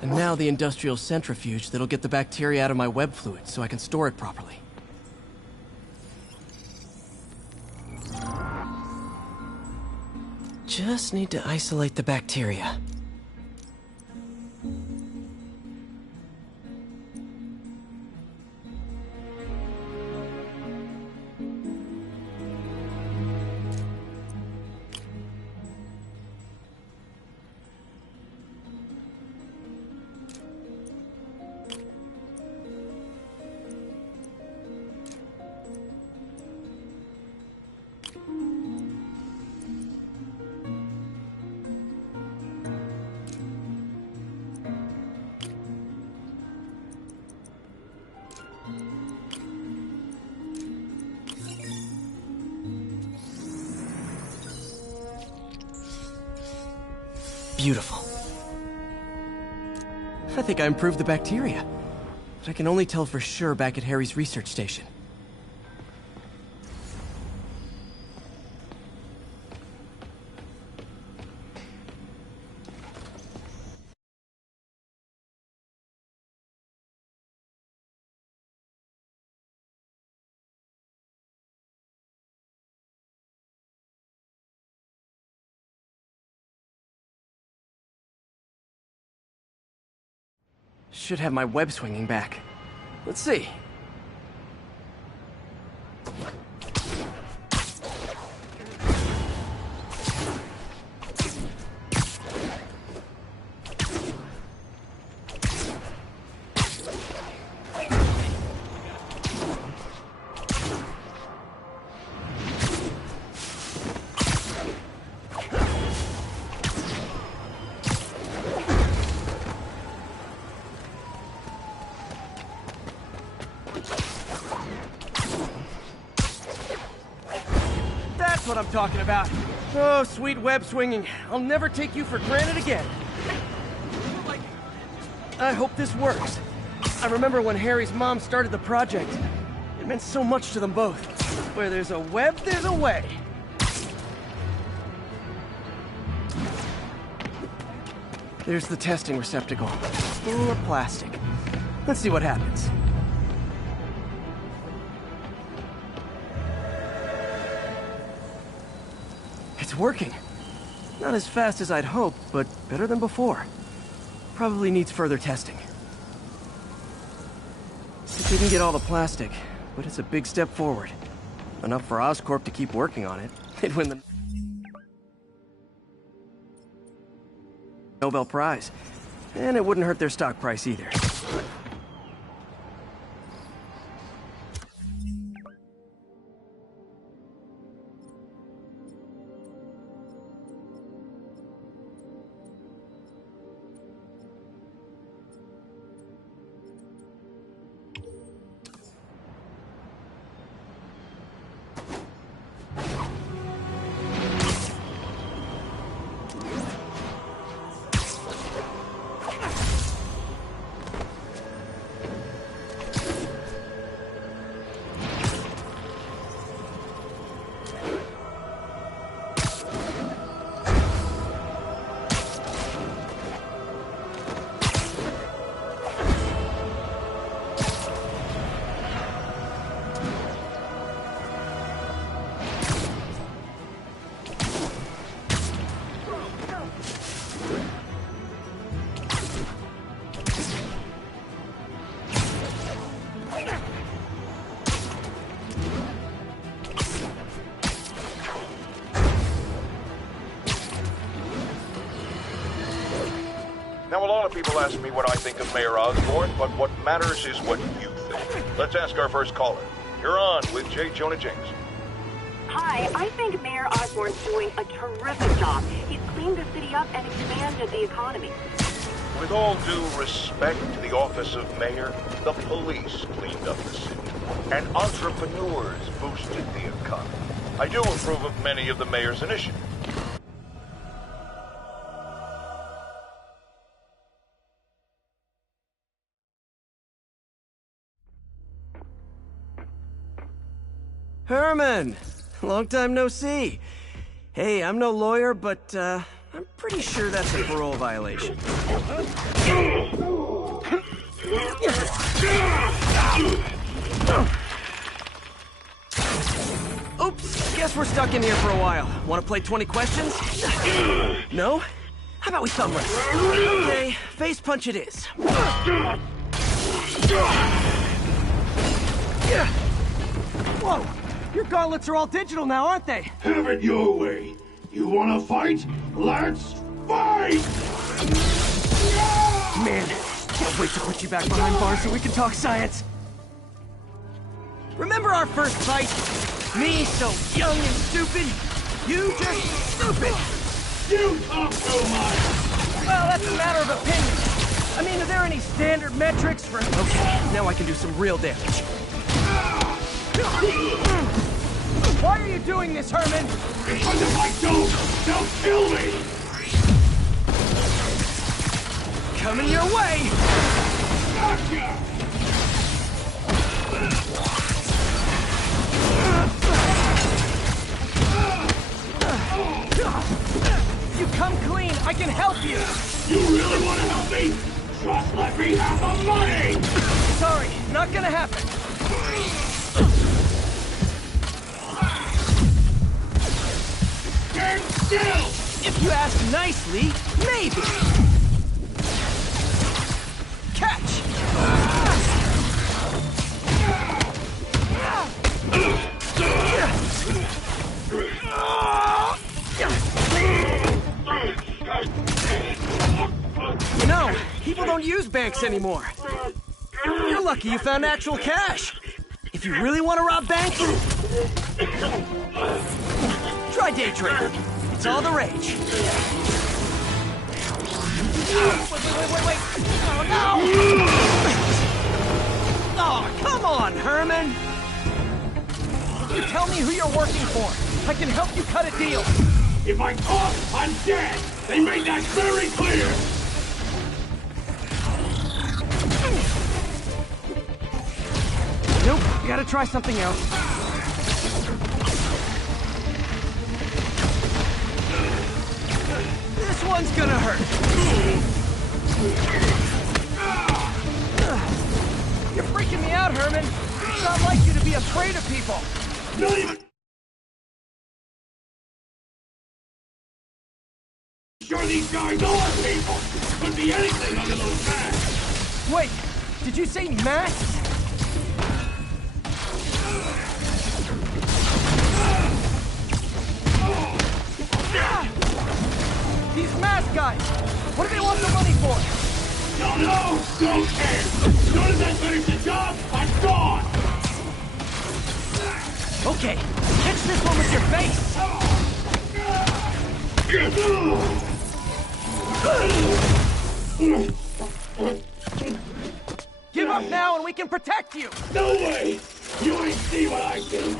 And now the industrial centrifuge that'll get the bacteria out of my web fluid so I can store it properly. Just need to isolate the bacteria. Beautiful. I think I improved the bacteria. But I can only tell for sure back at Harry's research station. Should have my web swinging back. Let's see. That's what I'm talking about. Oh, sweet web swinging. I'll never take you for granted again. I hope this works. I remember when Harry's mom started the project. It meant so much to them both. Where there's a web, there's a way. There's the testing receptacle. Full of plastic. Let's see what happens. It's working. Not as fast as I'd hoped, but better than before. Probably needs further testing. It didn't get all the plastic, but it's a big step forward. Enough for Oscorp to keep working on it. They'd win the Nobel Prize. And it wouldn't hurt their stock price either. Now, a lot of people ask me what I think of Mayor Osborn, but what matters is what you think. Let's ask our first caller. You're on with J. Jonah James. Hi, I think Mayor Osborn's doing a terrific job. He's cleaned the city up and expanded the economy. With all due respect to the office of mayor, the police cleaned up the city, and entrepreneurs boosted the economy. I do approve of many of the mayor's initiatives. Herman! Long time no see. Hey, I'm no lawyer, but I'm pretty sure that's a parole violation. Oops, guess we're stuck in here for a while. Want to play 20 questions? No? How about we thumb wrestle? Okay, face punch it is. Whoa! Your gauntlets are all digital now, aren't they? Have it your way. You wanna fight? Let's fight! Man, can't wait to put you back behind bars so we can talk science. Remember our first fight? Me so young and stupid, you just stupid. You talk too much! Well, that's a matter of opinion. I mean, are there any standard metrics for... Okay, now I can do some real damage. Why are you doing this, Herman? Because if I don't, they'll kill me! Coming your way! Gotcha! If you come clean, I can help you! You really want to help me? Just let me have the money! Sorry, not gonna happen. Stand still! If you ask nicely, maybe. Catch! You know, people don't use banks anymore. You're lucky you found actual cash. If you really want to rob banks, try day trading. It's all the rage. Wait. Oh, no! Oh, come on, Herman! If you tell me who you're working for, I can help you cut a deal. If I talk, I'm dead! They made that very clear! Nope, you gotta try something else. This one's gonna hurt. You're freaking me out, Herman. It's not like you to be afraid of people. Not even... Sure these guys are people! Could be anything under those masks! Wait, did you say masks? These mask guys! What do they want the money for? No, don't care! As soon as I finish the job, I'm gone! Okay, hit this one with your face! Give up now and we can protect you! No way! You ain't see what I do!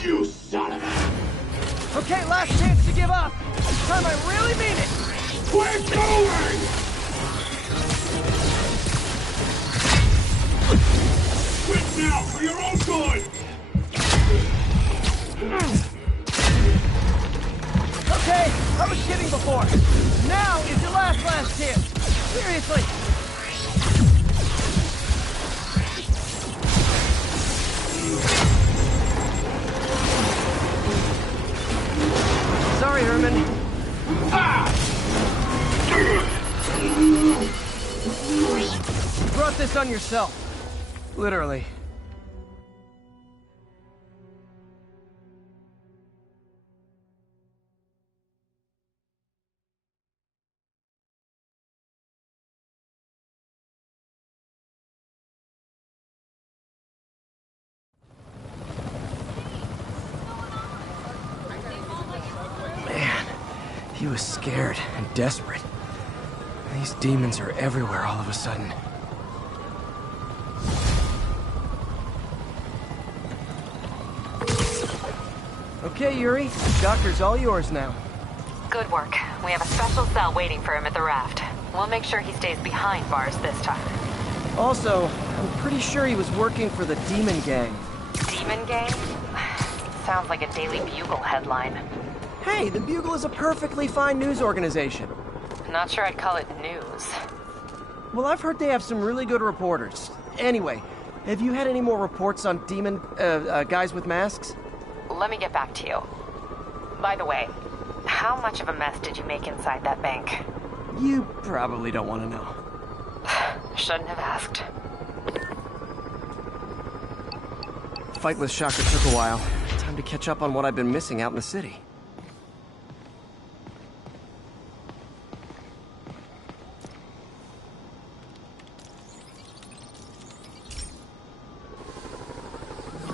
You son of a... Okay, last chance to give up! This time I really mean it! We're going! Quit now for your own good! Okay, I was kidding before. Now is your last chance. Seriously. Sorry, Herman. You brought this on yourself. Literally. He was scared and desperate. These demons are everywhere all of a sudden. Okay, Yuri. The doctor's all yours now. Good work. We have a special cell waiting for him at the raft. We'll make sure he stays behind bars this time. Also, I'm pretty sure he was working for the Demon Gang. Demon Gang? Sounds like a Daily Bugle headline. Hey, the Bugle is a perfectly fine news organization. Not sure I'd call it news. Well, I've heard they have some really good reporters. Anyway, have you had any more reports on demon, guys with masks? Let me get back to you. By the way, how much of a mess did you make inside that bank? You probably don't want to know. Shouldn't have asked. Fight with Shocker took a while. Time to catch up on what I've been missing out in the city.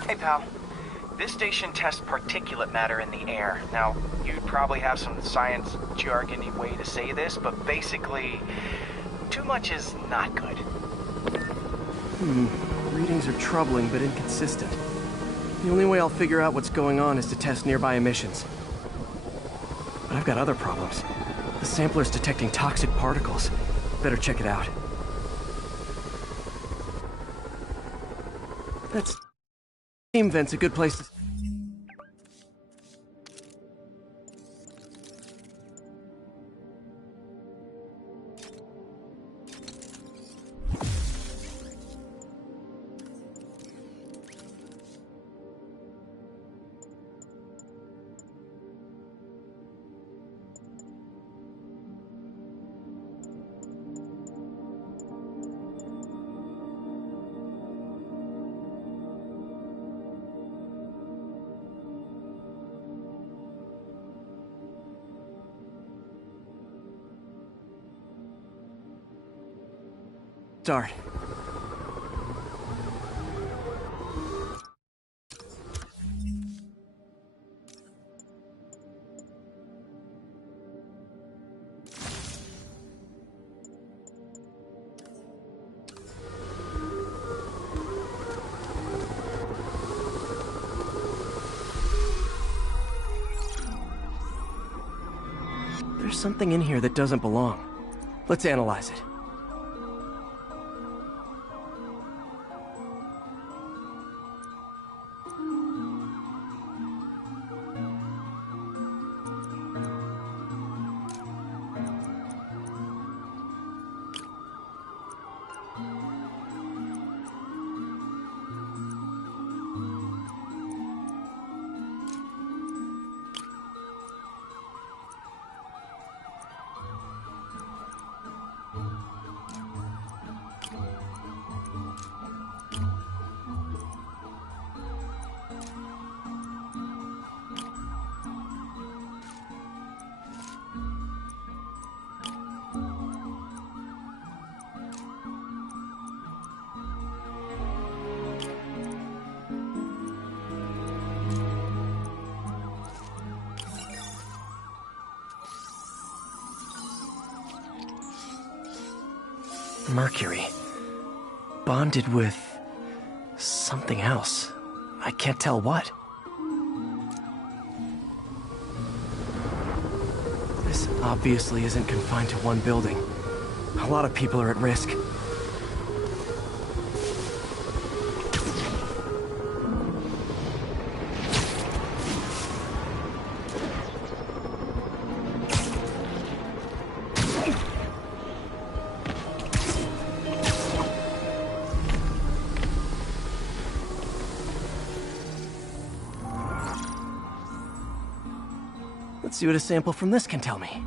Hey, pal. This station tests particulate matter in the air. Now, you'd probably have some science jargony way to say this, but basically, too much is not good. Readings are troubling but inconsistent. The only way I'll figure out what's going on is to test nearby emissions. But I've got other problems. The sampler's detecting toxic particles. Better check it out. That's... Steam vent's a good place to... Start. There's something in here that doesn't belong. Let's analyze it. Mercury. Bonded with something else. I can't tell what. This obviously isn't confined to one building. A lot of people are at risk. Let's see what a sample from this can tell me.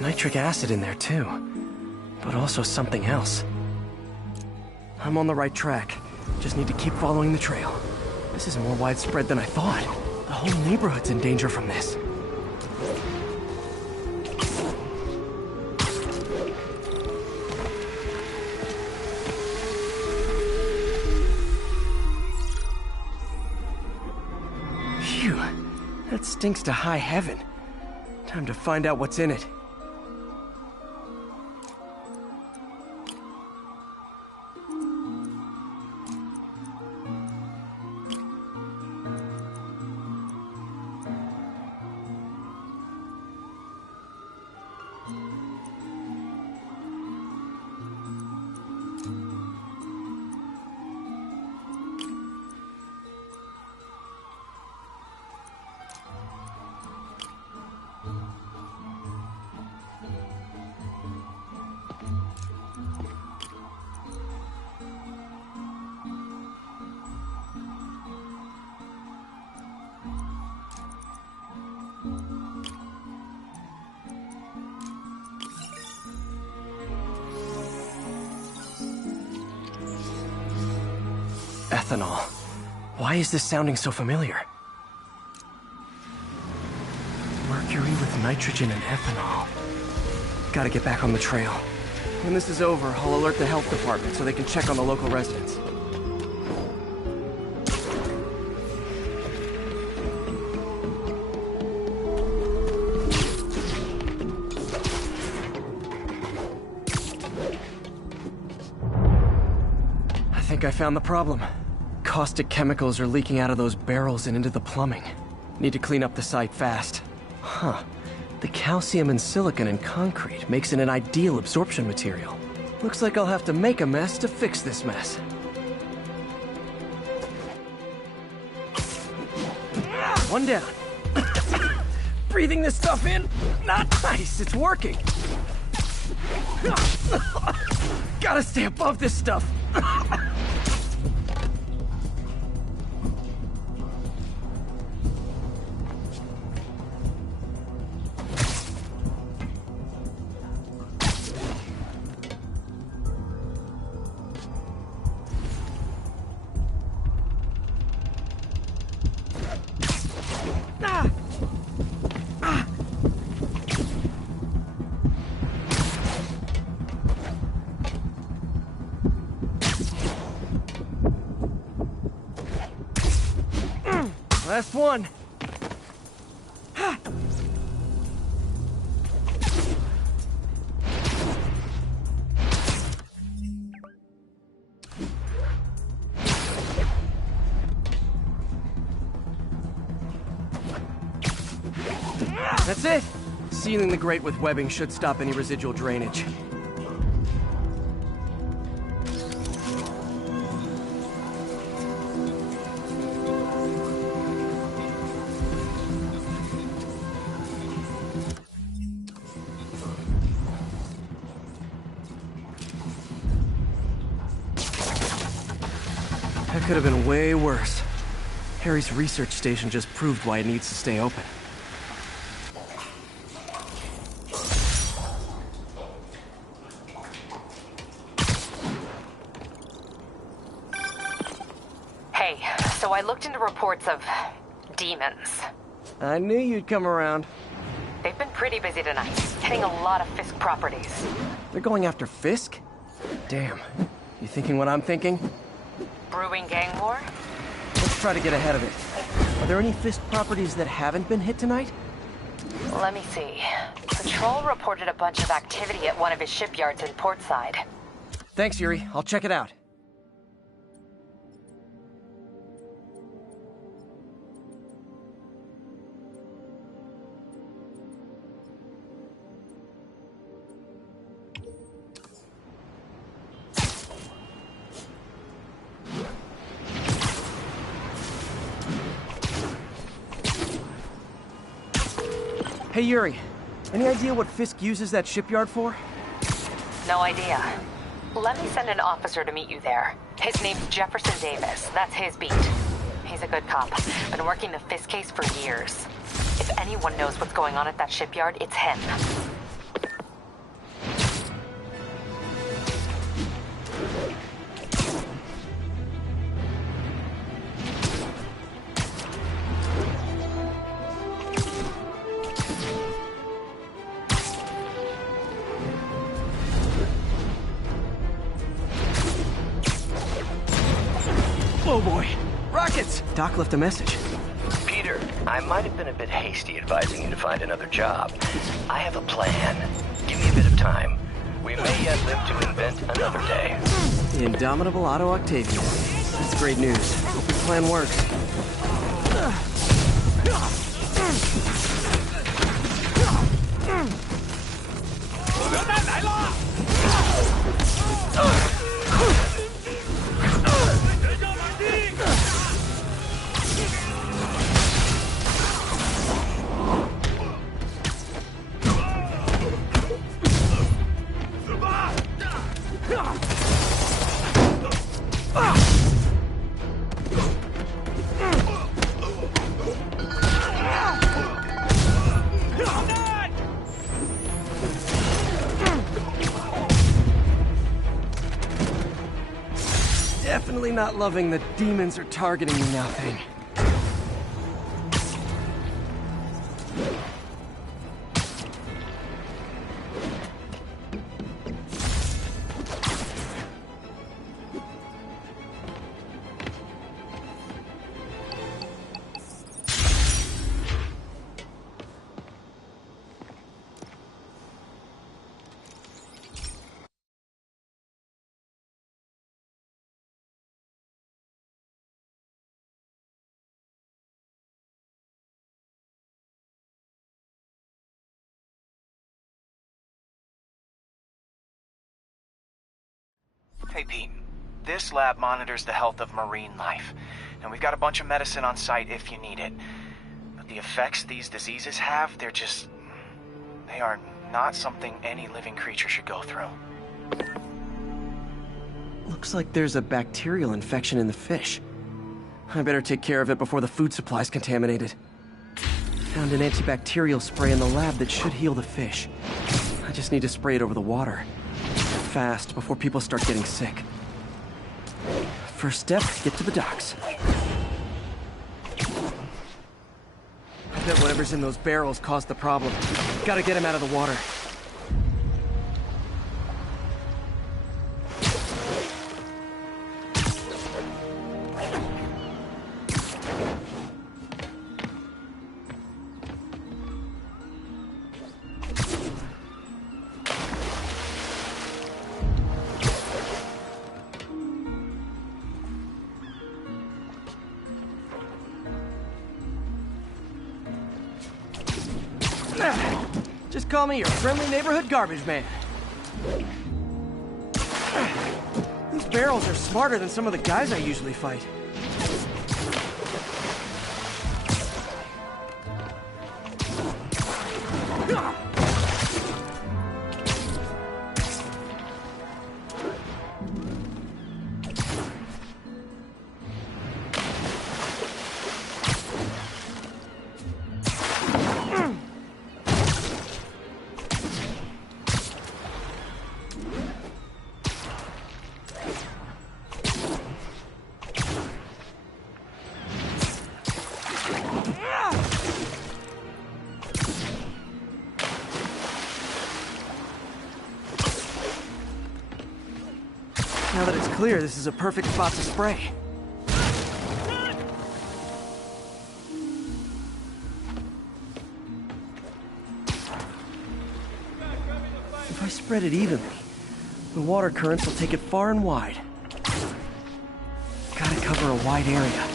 Nitric acid in there too, but also something else. I'm on the right track. Just need to keep following the trail. This is more widespread than I thought. The whole neighborhood's in danger from this. Phew, that stinks to high heaven. Time to find out what's in it. Ethanol. Why is this sounding so familiar? Mercury with nitrogen and ethanol. Gotta get back on the trail. When this is over, I'll alert the health department so they can check on the local residents. I think I found the problem. Caustic chemicals are leaking out of those barrels and into the plumbing. Need to clean up the site fast. Huh. The calcium and silicon in concrete makes it an ideal absorption material. Looks like I'll have to make a mess to fix this mess. One down. Breathing this stuff in? Not nice, it's working. Gotta stay above this stuff. Last one. That's it! Sealing the grate with webbing should stop any residual drainage. That could have been way worse. Harry's research station just proved why it needs to stay open. Hey, so I looked into reports of demons. I knew you'd come around. They've been pretty busy tonight, hitting a lot of Fisk properties. They're going after Fisk? Damn. You thinking what I'm thinking? Brewing gang war? Let's try to get ahead of it. Are there any Fisk properties that haven't been hit tonight? Let me see. Patrol reported a bunch of activity at one of his shipyards in Portside. Thanks, Yuri. I'll check it out. Hey, Yuri. Any idea what Fisk uses that shipyard for? No idea. Let me send an officer to meet you there. His name's Jefferson Davis. That's his beat. He's a good cop. Been working the Fisk case for years. If anyone knows what's going on at that shipyard, it's him. Oh boy! Rockets! Doc left a message. Peter, I might have been a bit hasty advising you to find another job. I have a plan. Give me a bit of time. We may yet live to invent another day. The indomitable Otto Octavius. That's great news. Hope his plan works. Definitely not loving the demons are targeting me now thing. Hey, Pete. This lab monitors the health of marine life, and we've got a bunch of medicine on site if you need it. But the effects these diseases have, they are not something any living creature should go through. Looks like there's a bacterial infection in the fish. I better take care of it before the food supply's contaminated. Found an antibacterial spray in the lab that should heal the fish. I just need to spray it over the water. Fast, before people start getting sick. First step, get to the docks. I bet whatever's in those barrels caused the problem. Gotta get him out of the water. Just call me your friendly neighborhood garbage man. These barrels are smarter than some of the guys I usually fight. Now that it's clear, this is a perfect spot to spray. If I spread it evenly, the water currents will take it far and wide. Gotta cover a wide area.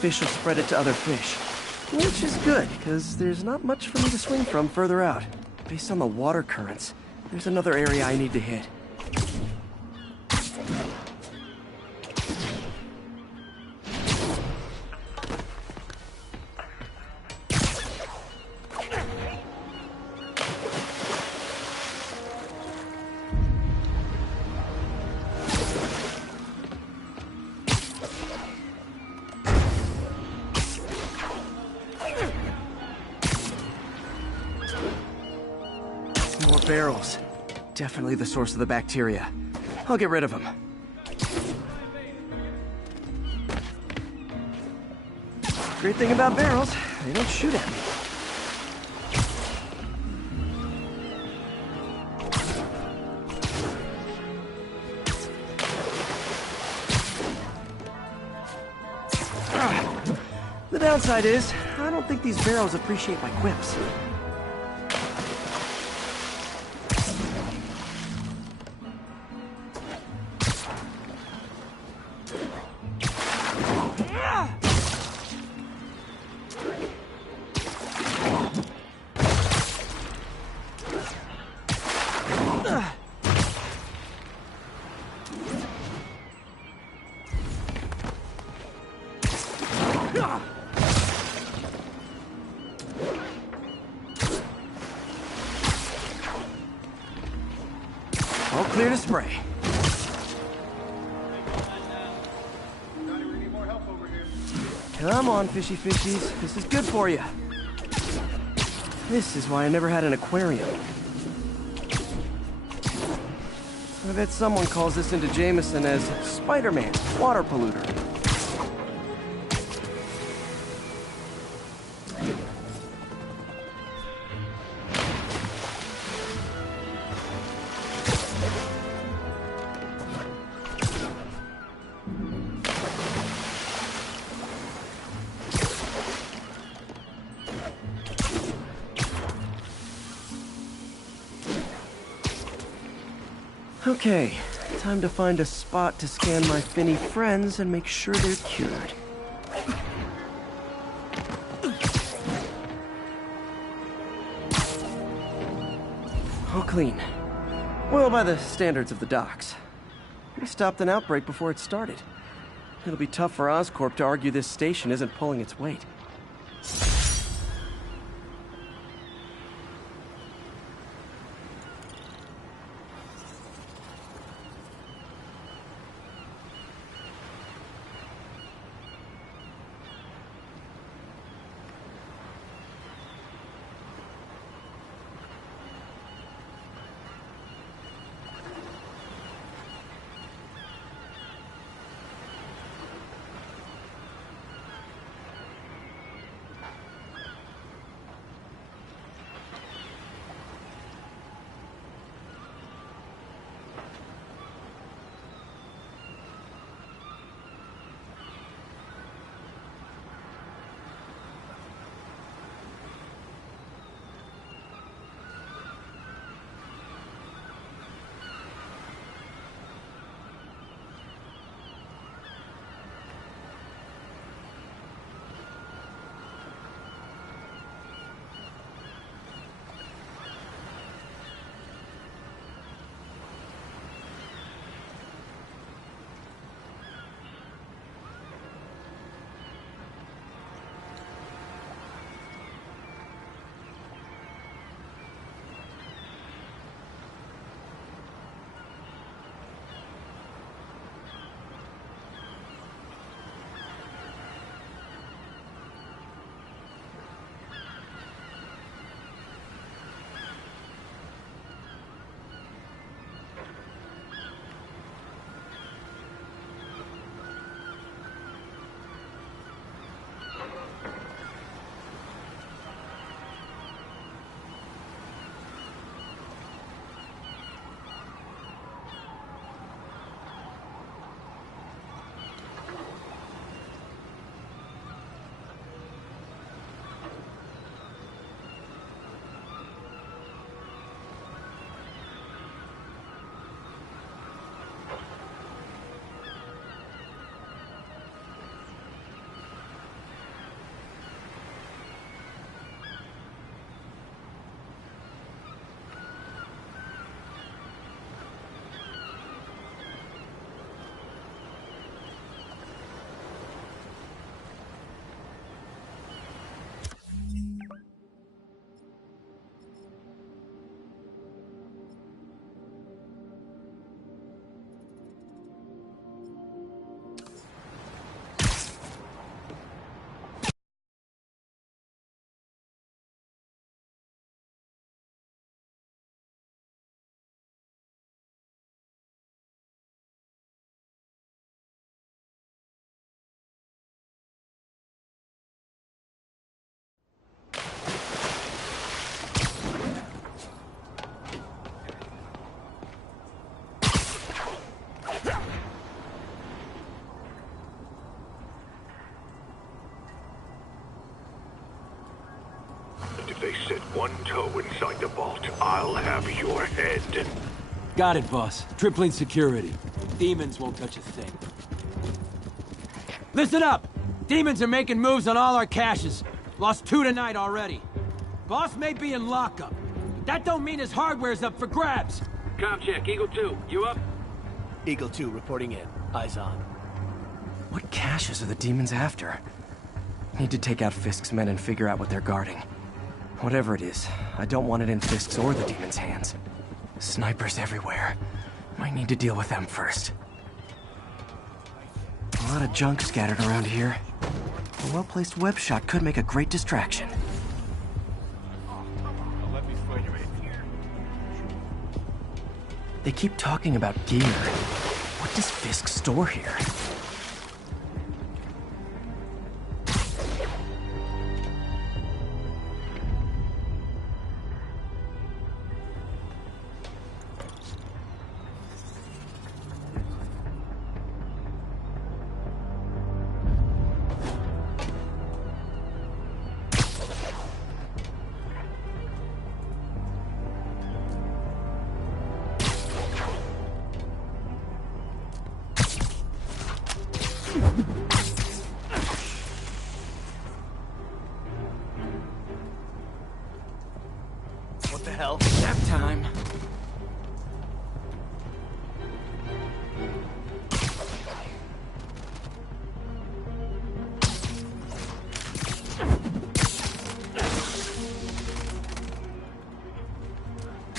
Fish will spread it to other fish. Which is good, because there's not much for me to swing from further out. Based on the water currents, there's another area I need to hit. More barrels. Definitely the source of the bacteria. I'll get rid of them. Great thing about barrels, they don't shoot at me. The downside is, I don't think these barrels appreciate my quips. All clear to spray. Come on, fishy fishies. This is good for you. This is why I never had an aquarium. I bet someone calls this into Jameson as Spiderman, water polluter. Okay, time to find a spot to scan my finny friends and make sure they're cured. All clean. Well, by the standards of the docks. We stopped an outbreak before it started. It'll be tough for Oscorp to argue this station isn't pulling its weight. one toe inside the vault, I'll have your head. Got it, boss. Tripling security. Demons won't touch a thing. Listen up! Demons are making moves on all our caches. Lost 2 tonight already. Boss may be in lockup, but that don't mean his hardware's up for grabs. Com check, Eagle 2, you up? Eagle 2 reporting in. Eyes on. What caches are the demons after? Need to take out Fisk's men and figure out what they're guarding. Whatever it is, I don't want it in Fisk's or the demons' hands. Snipers everywhere. Might need to deal with them first. A lot of junk scattered around here. A well-placed web shot could make a great distraction. They keep talking about gear. What does Fisk store here? What the hell? Nap time.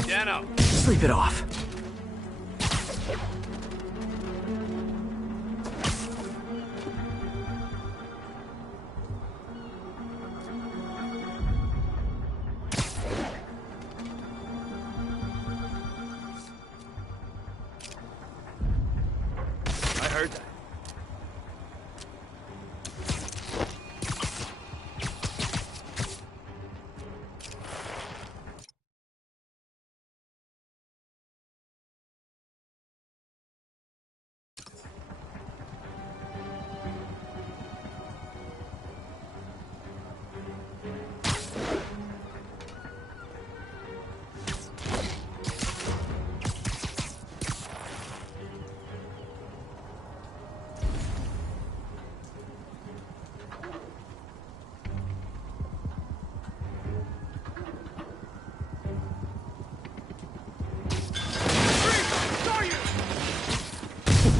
Dano. Sleep it off. I heard that.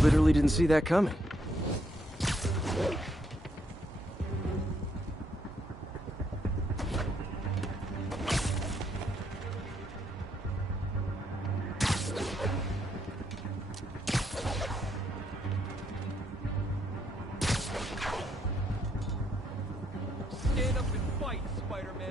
Literally didn't see that coming. Stand up and fight, Spider-Man.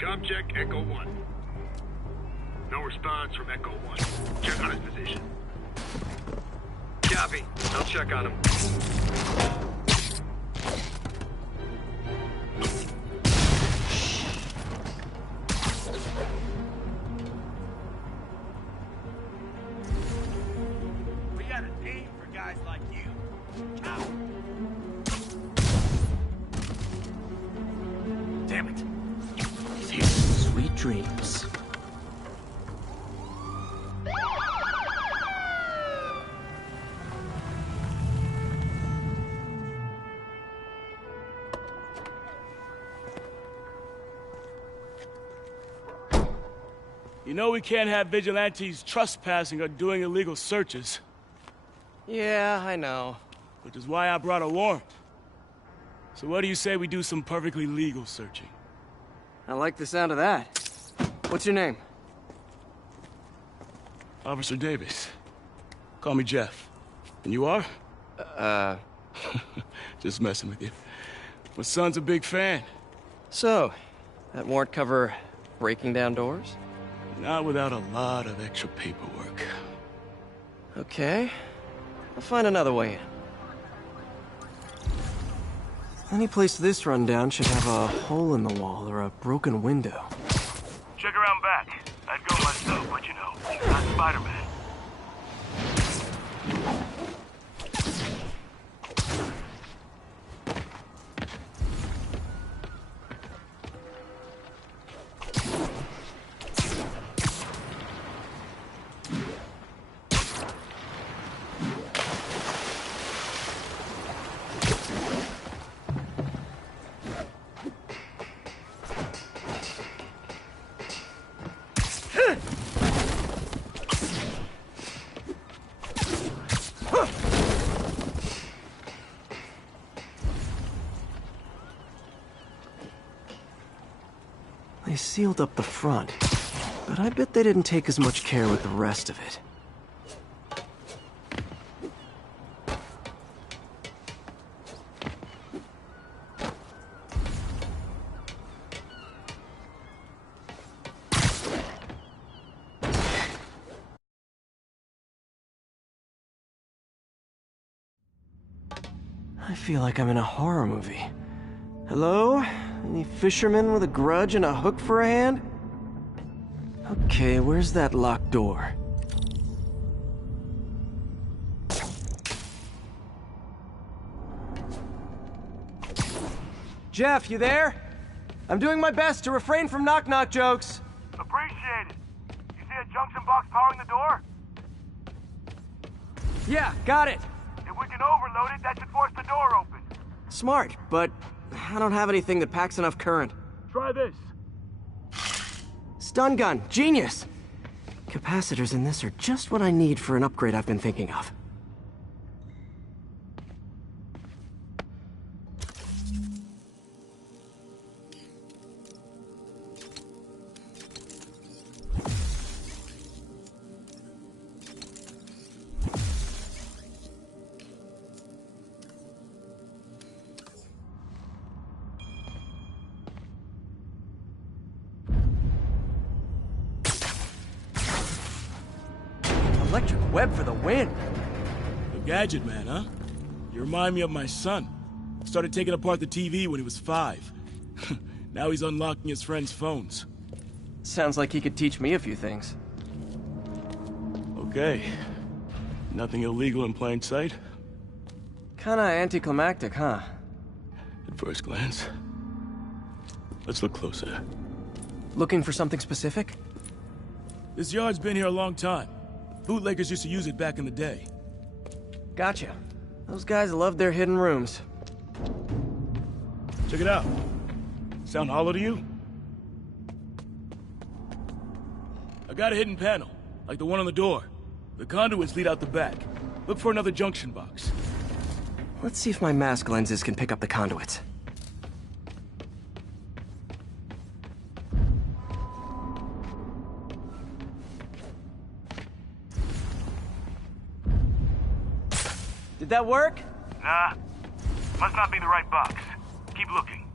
Com check, Echo 1. No response from Echo 1. Check on his position. Copy. I'll check on him. We got a team for guys like you. Cow. Damn it. He's here. Sweet dreams. You know we can't have vigilantes trespassing or doing illegal searches. Yeah, I know. Which is why I brought a warrant. So what do you say we do some perfectly legal searching? I like the sound of that. What's your name? Officer Davis. Call me Jeff. And you are? Just messing with you. My son's a big fan. So, that warrant cover breaking down doors? Not without a lot of extra paperwork. Okay. I'll find another way in. Any place this rundown should have a hole in the wall or a broken window. Check around back. I'd go myself, but you know, not Spiderman. They sealed up the front, but I bet they didn't take as much care with the rest of it. I feel like I'm in a horror movie. Hello? Any fisherman with a grudge and a hook for a hand? Okay, where's that locked door? Jeff, you there? I'm doing my best to refrain from knock-knock jokes. Appreciate it. You see a junction box powering the door? Yeah, got it. If we can overload it, that should force the door open. Smart, but I don't have anything that packs enough current. Try this. Stun gun, genius! Capacitors in this are just what I need for an upgrade I've been thinking of. Electric web for the win. A gadget man, huh? You remind me of my son. Started taking apart the TV when he was 5. Now he's unlocking his friends' phones. Sounds like he could teach me a few things. Okay. Nothing illegal in plain sight? Kinda anticlimactic, huh? At first glance. Let's look closer. Looking for something specific? This yard's been here a long time. Bootleggers used to use it back in the day. Gotcha. Those guys love their hidden rooms. Check it out. Sound hollow to you? I got a hidden panel, like the one on the door. The conduits lead out the back. Look for another junction box. Let's see if my mask lenses can pick up the conduits. Did that work? Nah. Must not be the right box. Keep looking.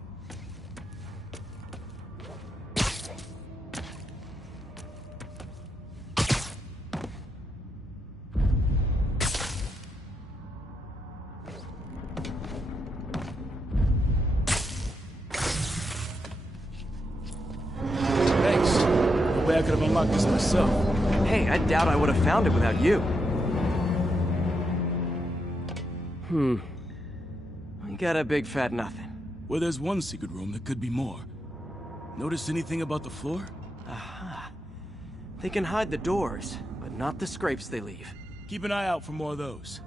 Thanks. No way I could have unlocked this myself. Hey, I doubt I would have found it without you. We got a big fat nothing. Well, there's one secret room that could be more. Notice anything about the floor? Aha. They can hide the doors, but not the scrapes they leave. Keep an eye out for more of those.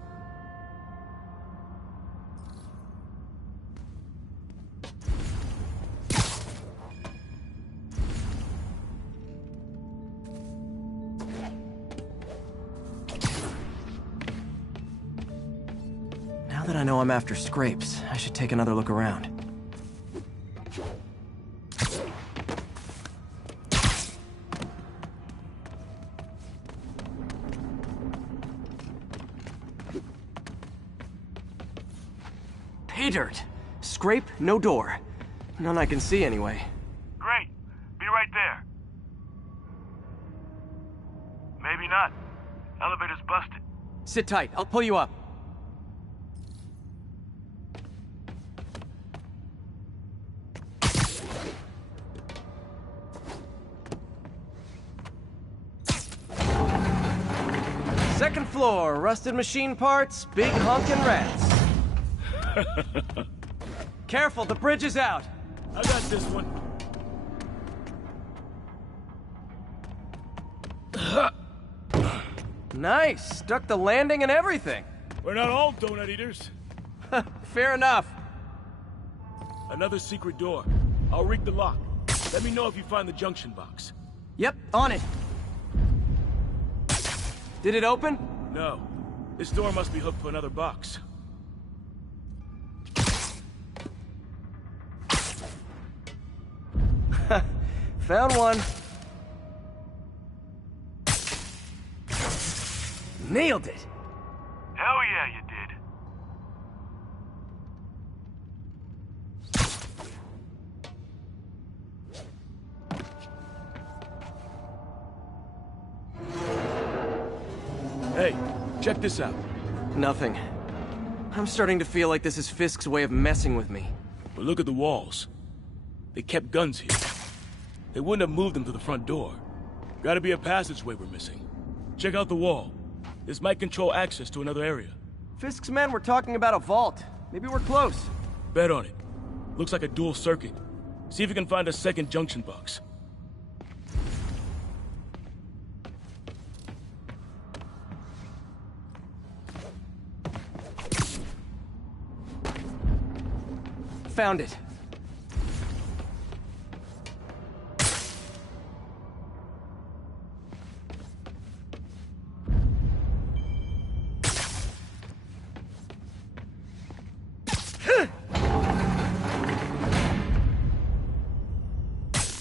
Now that I know I'm after scrapes, I should take another look around. Pay dirt. Scrape, no door. None I can see anyway. Great. Be right there. Maybe not. Elevator's busted. Sit tight. I'll pull you up. Second floor, rusted machine parts, big honkin' rats. Careful, the bridge is out. I got this one. Nice, stuck the landing and everything. We're not all donut eaters. Fair enough. Another secret door. I'll rig the lock. Let me know if you find the junction box. Yep, on it. Did it open? No. This door must be hooked to another box. Found one. Nailed it. Hell yeah, you did. Hey, check this out. Nothing. I'm starting to feel like this is Fisk's way of messing with me. But look at the walls. They kept guns here. They wouldn't have moved them to the front door. Gotta be a passageway we're missing. Check out the wall. This might control access to another area. Fisk's men were talking about a vault. Maybe we're close. Bet on it. Looks like a dual circuit. See if you can find a second junction box. Found it.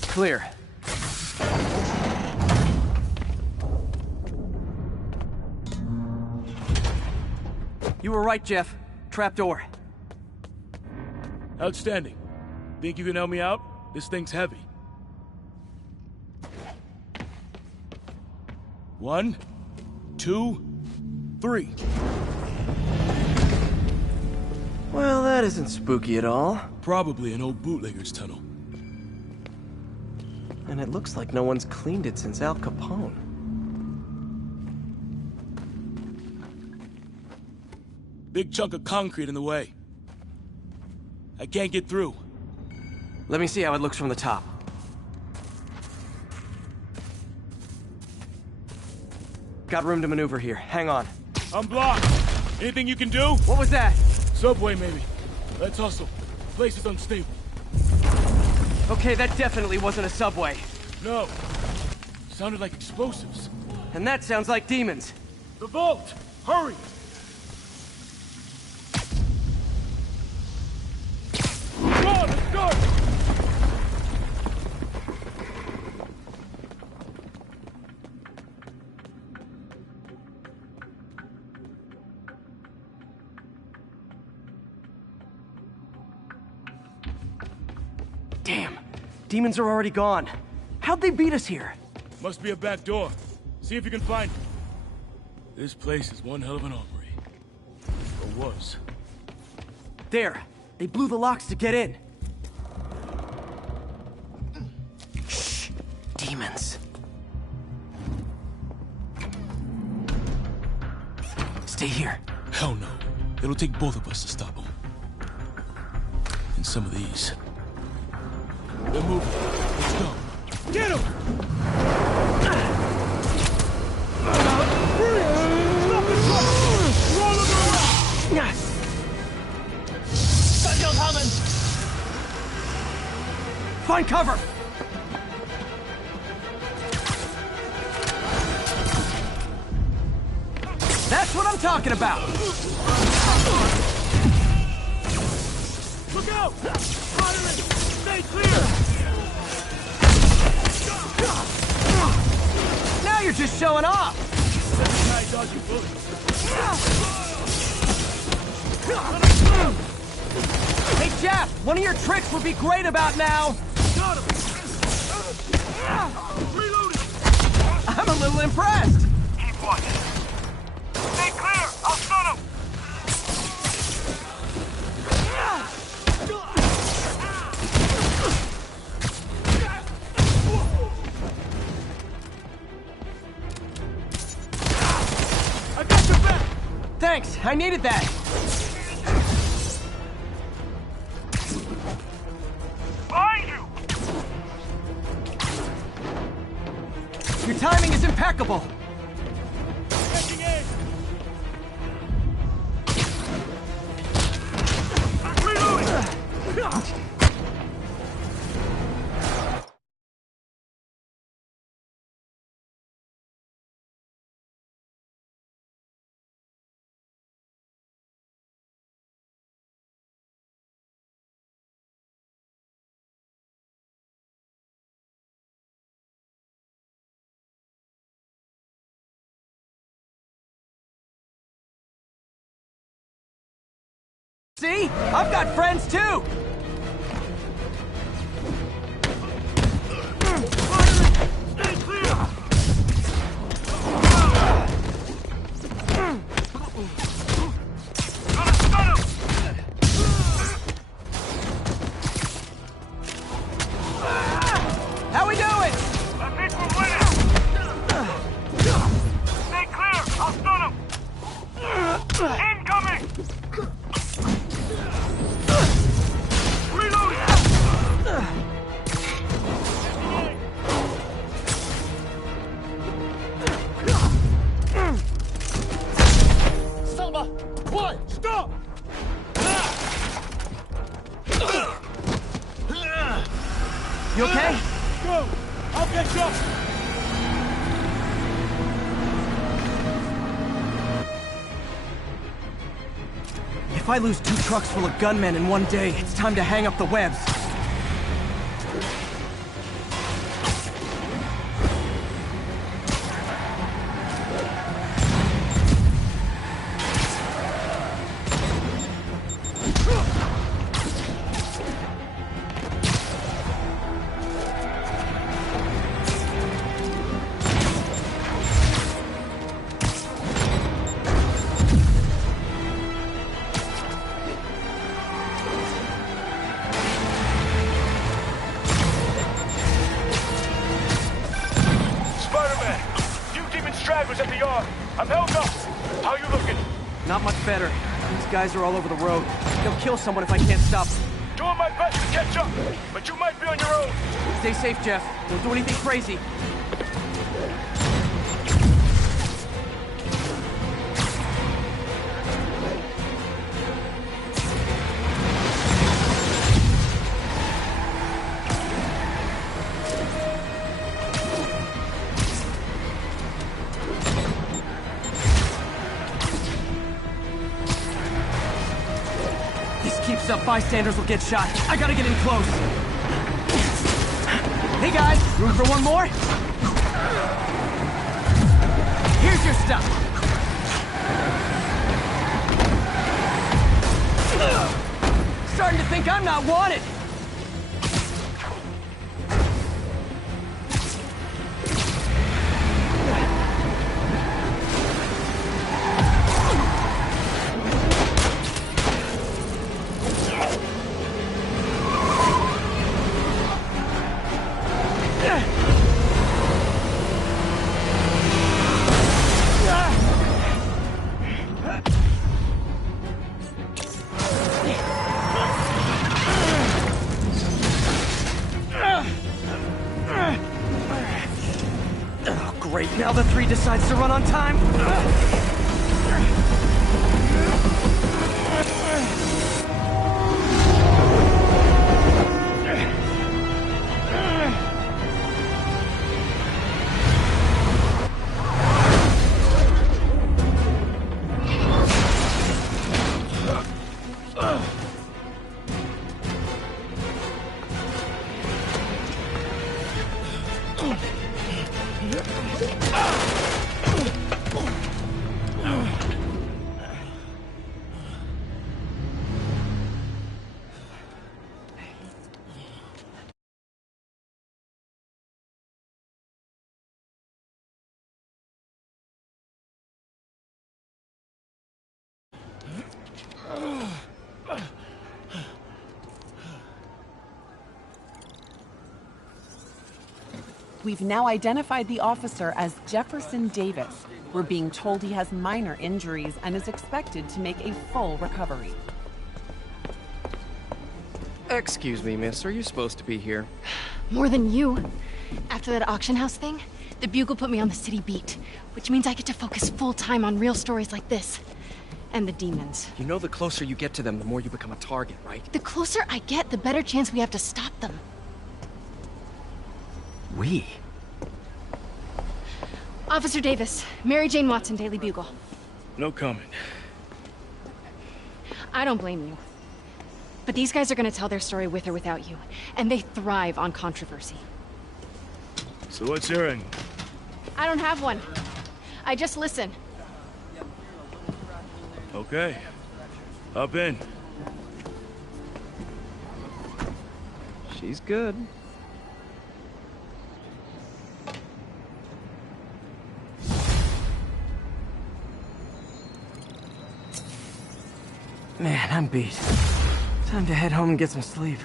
Clear. You were right, Jeff. Trapdoor. Outstanding. Think you can help me out? This thing's heavy. 1, 2, 3. Well, that isn't spooky at all. Probably an old bootlegger's tunnel. And it looks like no one's cleaned it since Al Capone. Big chunk of concrete in the way. I can't get through. Let me see how it looks from the top. Got room to maneuver here. Hang on. I'm blocked. Anything you can do? What was that? Subway, maybe. Let's hustle. Place is unstable. Okay, that definitely wasn't a subway. No. Sounded like explosives. And that sounds like demons. The vault! Hurry! Come on, let's go! Damn. Demons are already gone. How'd they beat us here? Must be a back door. See if you can find it. This place is one hell of an armory. Or was. There. They blew the locks to get in. Shh. Demons. Stay here. Hell no. It'll take both of us to stop them. And some of these. They're moving. Let's go. Get him! Stop the truck! Roll him around! Find cover! That's what I'm talking about! Look out! Firing! Stay clear! Now you're just showing off! Guy dodging bullets. Hey, Jeff! One of your tricks would be great about now! Got him! Reloading! I'm a little impressed! Keep watching. Stay clear! I'll stun him! I got your back! Thanks, I needed that! Behind you! Your timing is impeccable! Catching aim! Reloading! See? I've got friends too! Stay clear! Gonna stun him! How we doing? I think we're winning! Stay clear! I'll stun him! Incoming! Reloading! Selma! Quiet! Stop! You okay? Go! I'll catch up! If I lose 2 trucks full of gunmen in one day, it's time to hang up the webs. Spiderman! Few demon stragglers at the yard. I'm held up. How you looking? Not much better. These guys are all over the road. They'll kill someone if I can't stop them. Doing my best to catch up, but you might be on your own. Stay safe, Jeff. Don't do anything crazy. Keeps up, bystanders will get shot. I gotta get in close. Hey guys, room for one more? Here's your stuff. Starting to think I'm not wanted. Great, now the 3 decides to run on time. we've now identified the officer as Jefferson Davis. We're being told he has minor injuries and is expected to make a full recovery. Excuse me, miss. Are you supposed to be here? More than you. After that auction house thing, the Bugle put me on the city beat, which means I get to focus full-time on real stories like this. And the demons. You know the closer you get to them, the more you become a target, right? The closer I get, the better chance we have to stop them. We? Officer Davis, Mary Jane Watson, Daily Bugle. No comment. I don't blame you. But these guys are gonna tell their story with or without you, and they thrive on controversy. So what's your angle? I don't have one. I just listen. Okay. Up in. She's good. Man, I'm beat. Time to head home and get some sleep.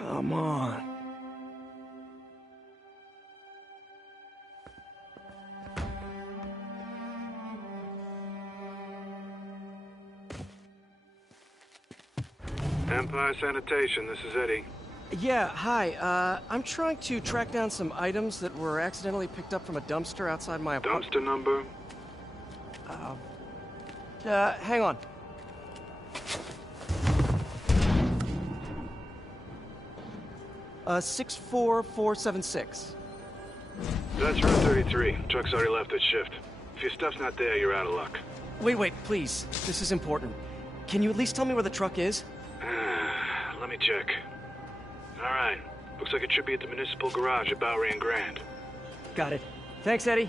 Come on. Empire Sanitation, this is Eddie. Yeah, hi. I'm trying to track down some items that were accidentally picked up from a dumpster outside my apartment. Dumpster number? Hang on. Uh, 64476. That's Route 33. Truck's already left its shift. If your stuff's not there, you're out of luck. Wait, please. This is important. Can you at least tell me where the truck is? Let me check. Alright. Looks like it should be at the municipal garage at Bowery and Grand. Got it. Thanks, Eddie.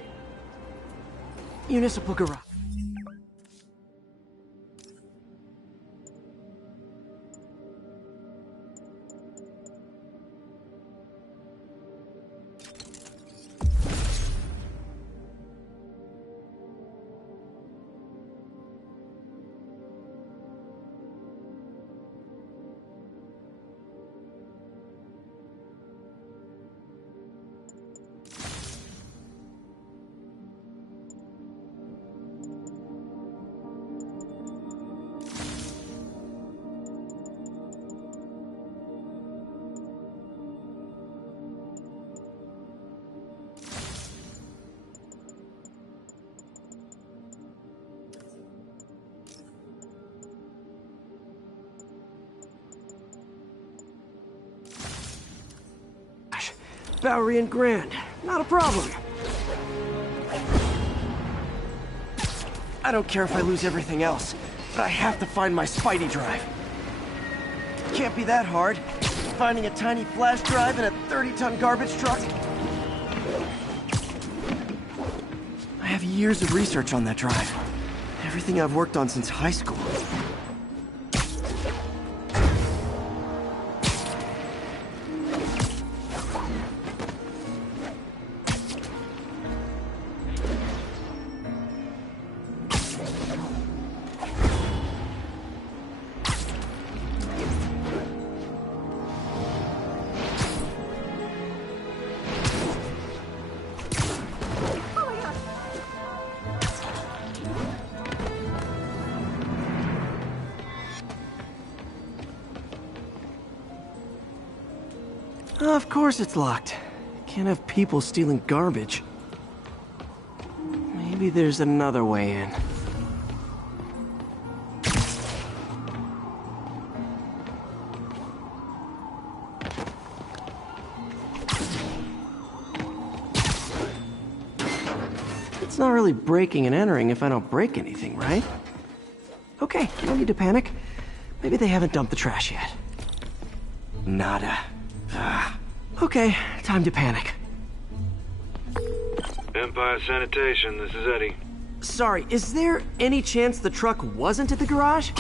Municipal garage. Bowery and Grand. Not a problem. I don't care if I lose everything else, but I have to find my Spidey drive. Can't be that hard. Finding a tiny flash drive in a 30-ton garbage truck. I have years of research on that drive. Everything I've worked on since high school. Of course it's locked. Can't have people stealing garbage. Maybe there's another way in. It's not really breaking and entering if I don't break anything, right? Okay, no need to panic. Maybe they haven't dumped the trash yet. Nada. Okay, time to panic. Empire Sanitation, this is Eddie. Sorry, is there any chance the truck wasn't at the garage?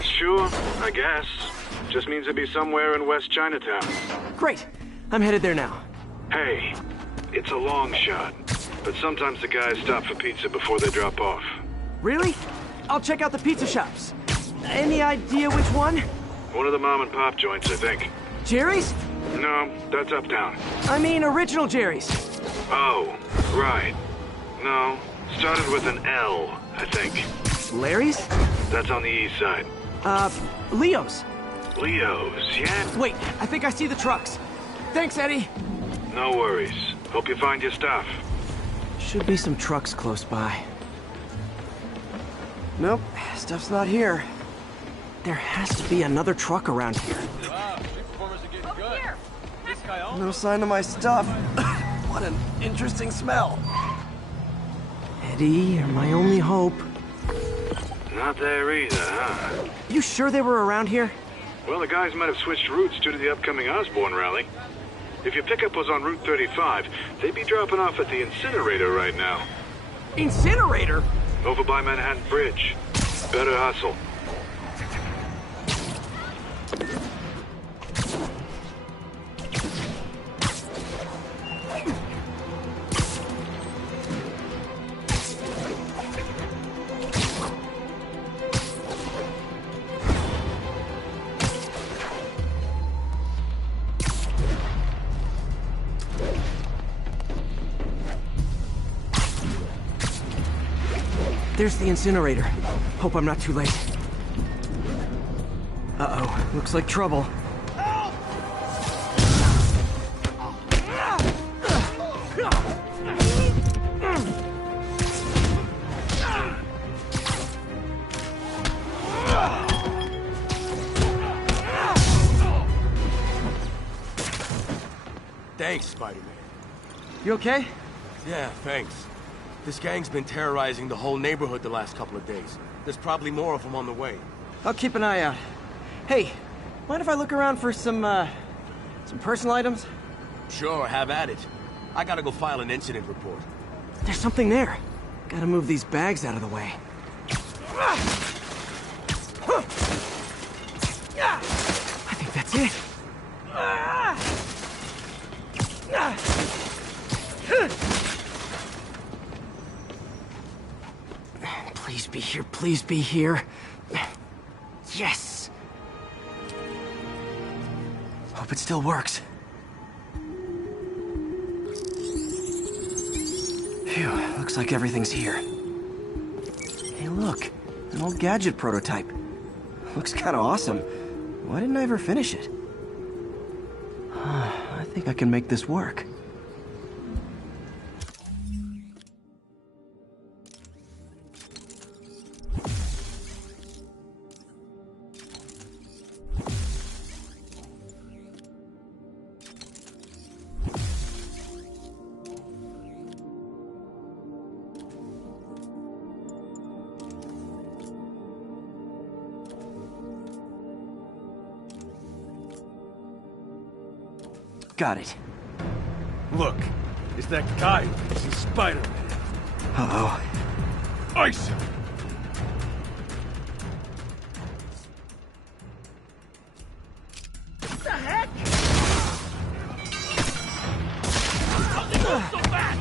Sure, I guess. Just means it'd be somewhere in West Chinatown. Great, I'm headed there now. Hey, it's a long shot, but sometimes the guys stop for pizza before they drop off. Really? I'll check out the pizza shops. Any idea which one? One of the mom and pop joints, I think. Jerry's? No, that's uptown. I mean original Jerry's. Oh, right. No, started with an L, I think. Larry's? That's on the east side. Leo's. Leo's, yeah? Wait, I think I see the trucks. Thanks, Eddie. No worries. Hope you find your stuff. Should be some trucks close by. Nope, stuff's not here. There has to be another truck around here. Wow, big performers are getting good. This guy also... No sign of my stuff. What an interesting smell. Eddie, you're my only hope. Not there either, huh? You sure they were around here? Well, the guys might have switched routes due to the upcoming Osborne rally. If your pickup was on Route 35, they'd be dropping off at the incinerator right now. Incinerator? Over by Manhattan Bridge. Better hustle. There's the incinerator. Hope I'm not too late. Uh-oh, looks like trouble. Thanks, Spider-Man. You okay? Yeah, thanks. This gang's been terrorizing the whole neighborhood the last couple of days. There's probably more of them on the way. I'll keep an eye out. Hey, mind if I look around for some personal items? Sure, have at it. I gotta go file an incident report. There's something there. Gotta move these bags out of the way. I think that's it. Please be here, please be here. Yes! Hope it still works. Phew, looks like everything's here. Hey look, an old gadget prototype. Looks kinda awesome. Why didn't I ever finish it? I think I can make this work. Got it. Look, it's that guy who's in Spiderman. Uh-oh. Ice him! What the heck? How's he move so fast?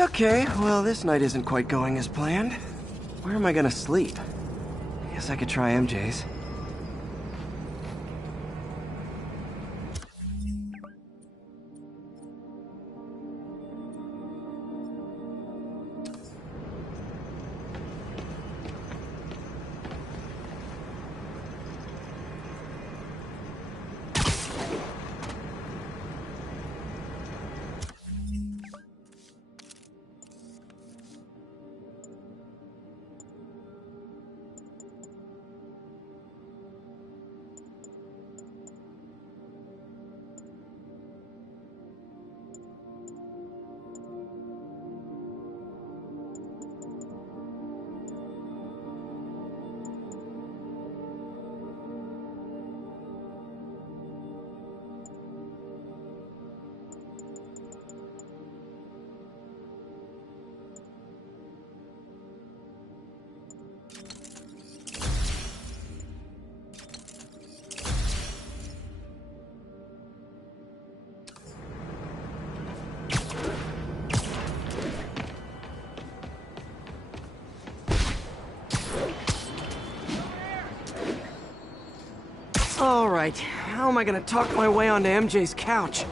Okay, well, this night isn't quite going as planned. Where am I gonna sleep? Guess I could try MJ's. All right, how am I gonna talk my way onto MJ's couch?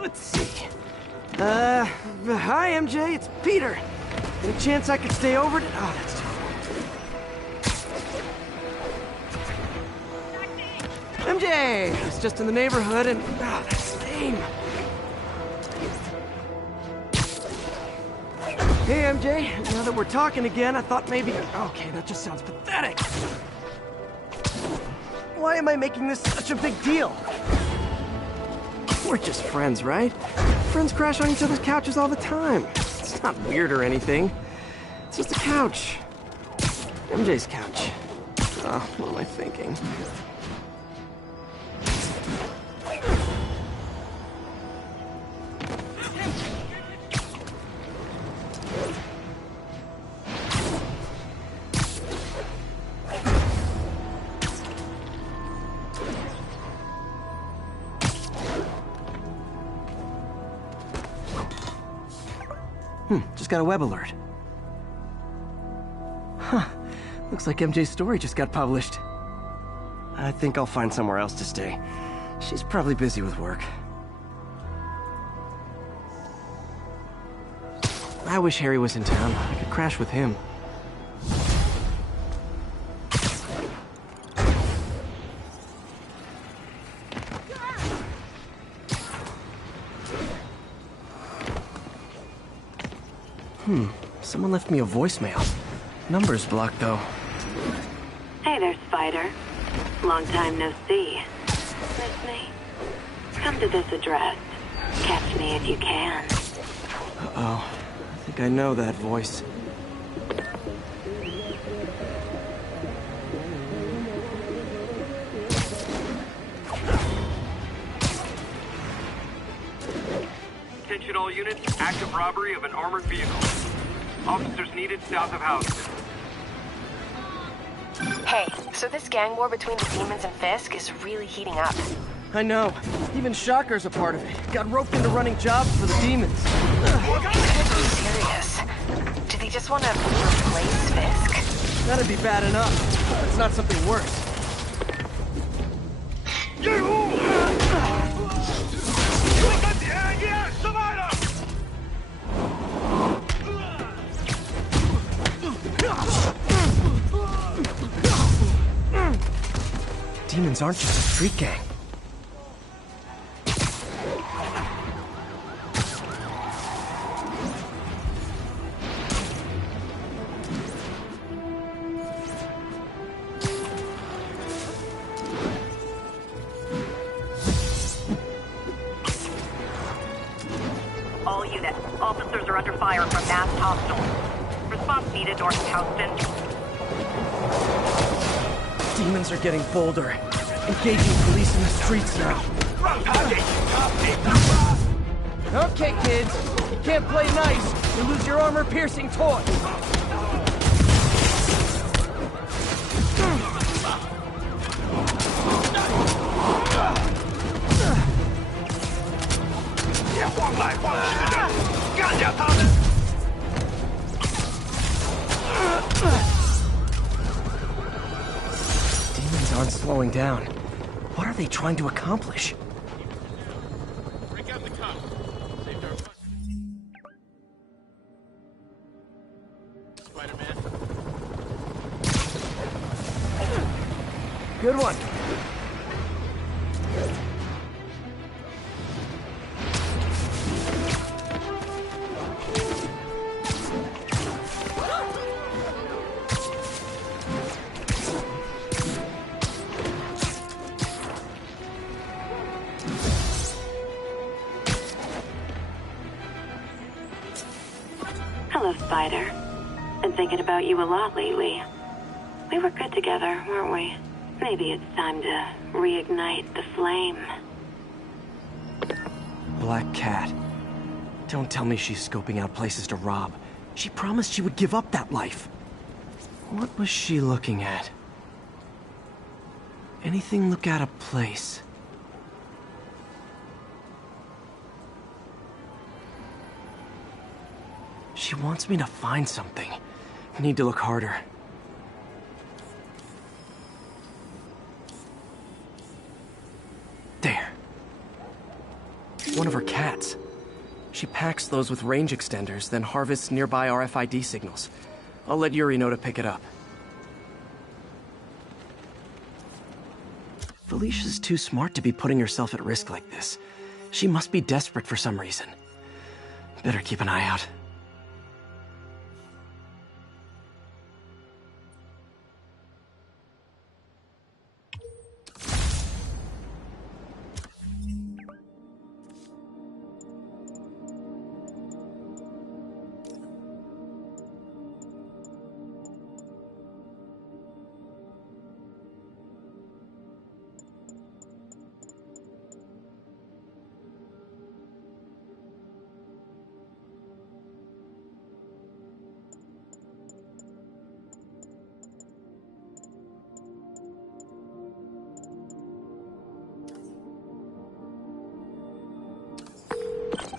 Let's see. Hi MJ, it's Peter. Any chance I could stay over to... Oh, that's terrible. MJ! I was just in the neighborhood and... Oh, that's lame. Hey MJ, now that we're talking again, I thought maybe... Okay, that just sounds pathetic. Why am I making this such a big deal? We're just friends, right? Friends crash on each other's couches all the time. It's not weird or anything. It's just a couch. MJ's couch. Oh, what am I thinking? Just got a web alert. Huh. Looks like MJ's story just got published. I think I'll find somewhere else to stay. She's probably busy with work. I wish Harry was in town. I could crash with him. Someone left me a voicemail. Number's blocked, though. Hey there, Spider. Long time no see. Miss me? Come to this address. Catch me if you can. Uh-oh. I think I know that voice. Attention all units, active robbery of an armored vehicle. Officers needed south of house. Hey, so this gang war between the demons and Fisk is really heating up. I know. Even Shocker's a part of it. Got roped into running jobs for the demons. Serious? Do they just want to replace Fisk? That'd be bad enough. It's not something worse. Demons aren't just a street gang. All units, officers are under fire from masked hostiles. Response needed north of Houston. Demons are getting bolder. Engaging police in the streets now. Okay, kids. You can't play nice. You lose your armor-piercing toy. slowing down. What are they trying to accomplish? Break out the cop. Saved our butt. Spider-Man. Good one. Hello, Spider. Been thinking about you a lot lately. We were good together, weren't we? Maybe it's time to reignite the flame. Black Cat. Don't tell me she's scoping out places to rob. She promised she would give up that life. What was she looking at? Anything look out of place? She wants me to find something. I need to look harder. There. One of her cats. She packs those with range extenders, then harvests nearby RFID signals. I'll let Yuri know to pick it up. Felicia's too smart to be putting herself at risk like this. She must be desperate for some reason. Better keep an eye out.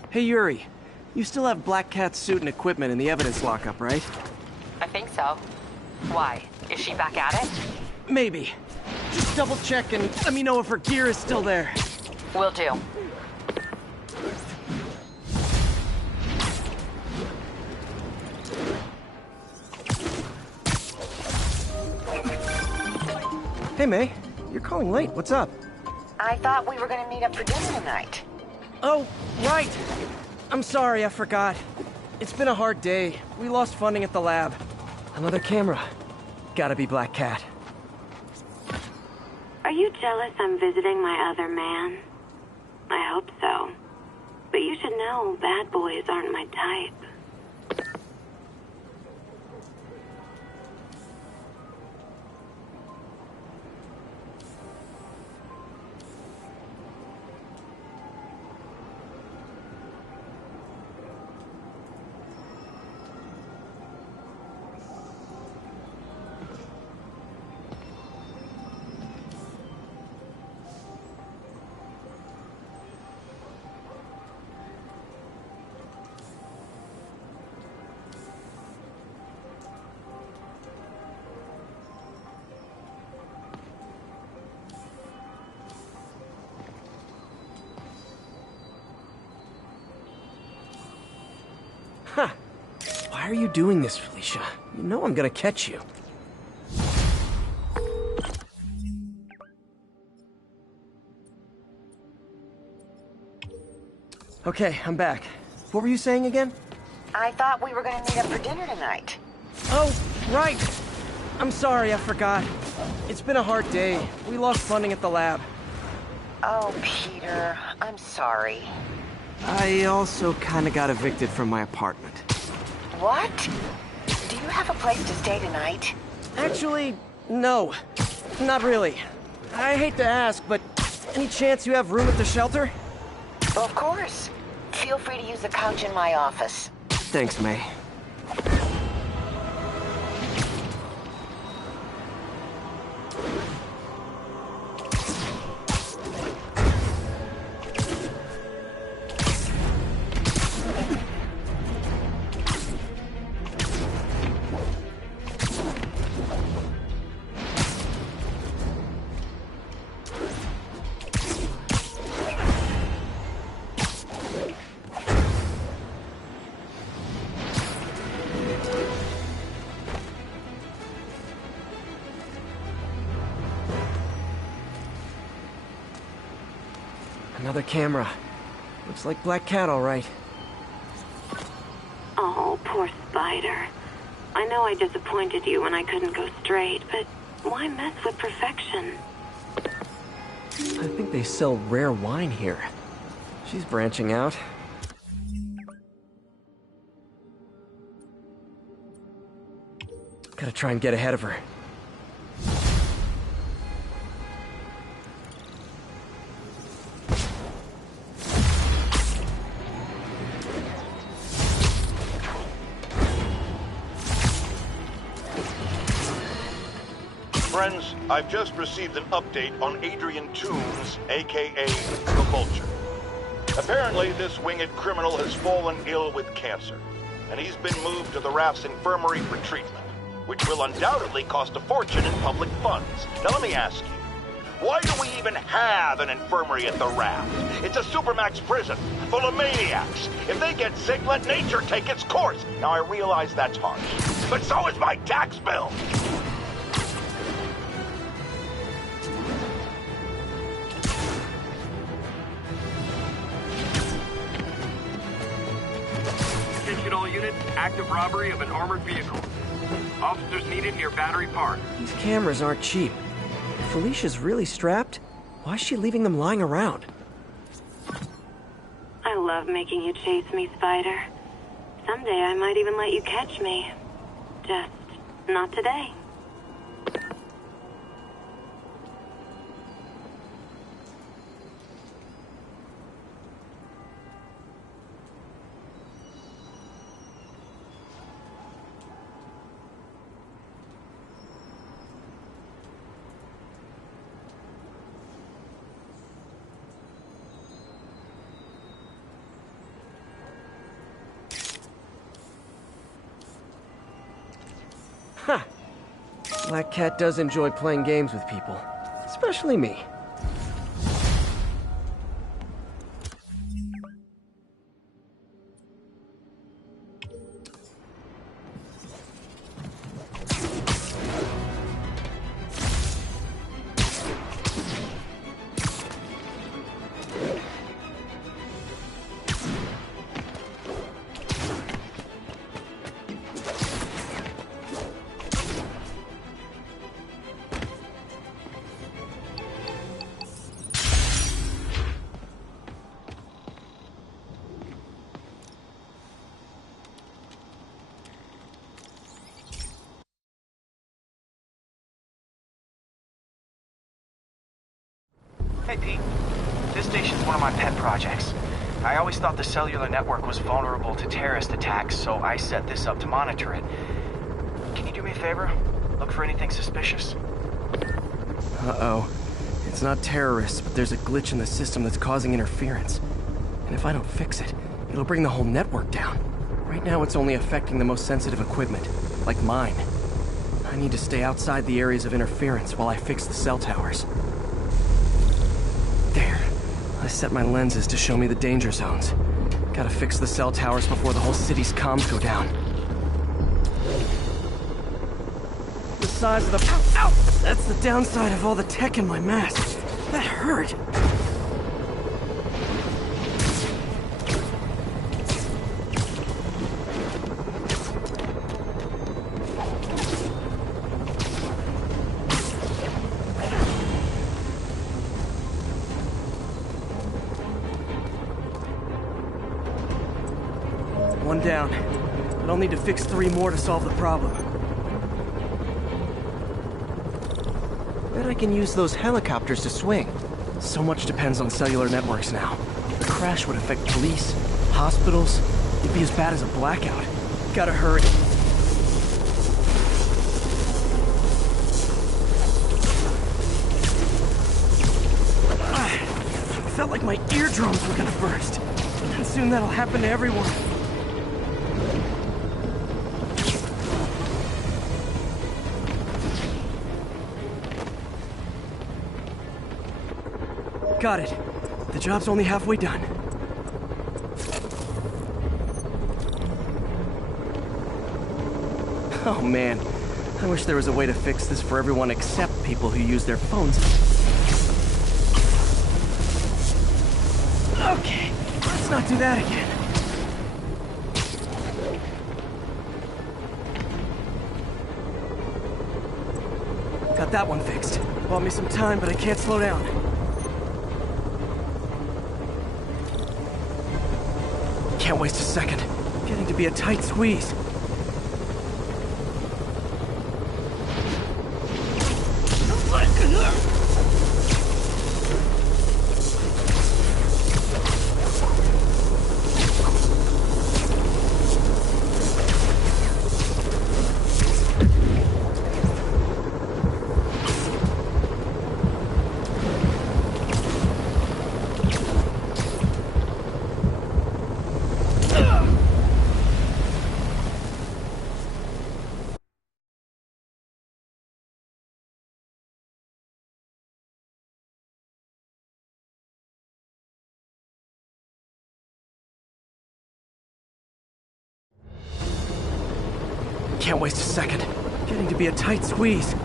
Hey, Yuri. You still have Black Cat's suit and equipment in the evidence lockup, right? I think so. Why? Is she back at it? Maybe. Just double check and let me know if her gear is still there. Will do. Hey, May. You're calling late. What's up? I thought we were gonna meet up for dinner tonight. Oh, right. I'm sorry, I forgot. It's been a hard day. We lost funding at the lab. Another camera. Gotta be Black Cat. Are you jealous I'm visiting my other man? I hope so. But you should know bad boys aren't my type. Huh. Why are you doing this, Felicia? You know I'm gonna catch you. Okay, I'm back. What were you saying again? I thought we were gonna meet up for dinner tonight. Oh, right. I'm sorry, I forgot. It's been a hard day. We lost funding at the lab. Oh, Peter, I'm sorry. I also kinda got evicted from my apartment. What? Do you have a place to stay tonight? Actually, no. Not really. I hate to ask, but any chance you have room at the shelter? Of course. Feel free to use the couch in my office. Thanks, May. Another camera. Looks like Black Cat, all right. Oh, poor Spider. I know I disappointed you when I couldn't go straight, but why mess with perfection? I think they sell rare wine here. She's branching out. Gotta try and get ahead of her. Friends, I've just received an update on Adrian Toombs, aka the Vulture. Apparently, this winged criminal has fallen ill with cancer, and he's been moved to the Raft's infirmary for treatment, which will undoubtedly cost a fortune in public funds. Now let me ask you, why do we even have an infirmary at the Raft? It's a supermax prison, full of maniacs. If they get sick, let nature take its course. Now I realize that's harsh, but so is my tax bill. Attention all units, active robbery of an armored vehicle. Officers needed near Battery Park. These cameras aren't cheap. If Felicia's really strapped, why is she leaving them lying around? I love making you chase me, Spider. Someday I might even let you catch me. Just not today. Huh. Black Cat does enjoy playing games with people. Especially me. Hey, Pete. This station's one of my pet projects. I always thought the cellular network was vulnerable to terrorist attacks, so I set this up to monitor it. Can you do me a favor? Look for anything suspicious. Uh-oh. It's not terrorists, but there's a glitch in the system that's causing interference. And if I don't fix it, it'll bring the whole network down. Right now, it's only affecting the most sensitive equipment, like mine. I need to stay outside the areas of interference while I fix the cell towers. There. I set my lenses to show me the danger zones. Gotta fix the cell towers before the whole city's comms go down. The size of the... Ow! Ow! That's the downside of all the tech in my mask. That hurt. One down. But I'll need to fix 3 more to solve the problem. Bet I can use those helicopters to swing. So much depends on cellular networks now. A crash would affect police, hospitals. It'd be as bad as a blackout. Gotta hurry. Felt like my eardrums were gonna burst. And soon that'll happen to everyone. Got it. The job's only halfway done. Oh man, I wish there was a way to fix this for everyone except people who use their phones. not do that again. Got that one fixed. Bought me some time, but I can't slow down. Can't waste a second. Getting to be a tight squeeze. Can't waste a second. Getting to be a tight squeeze.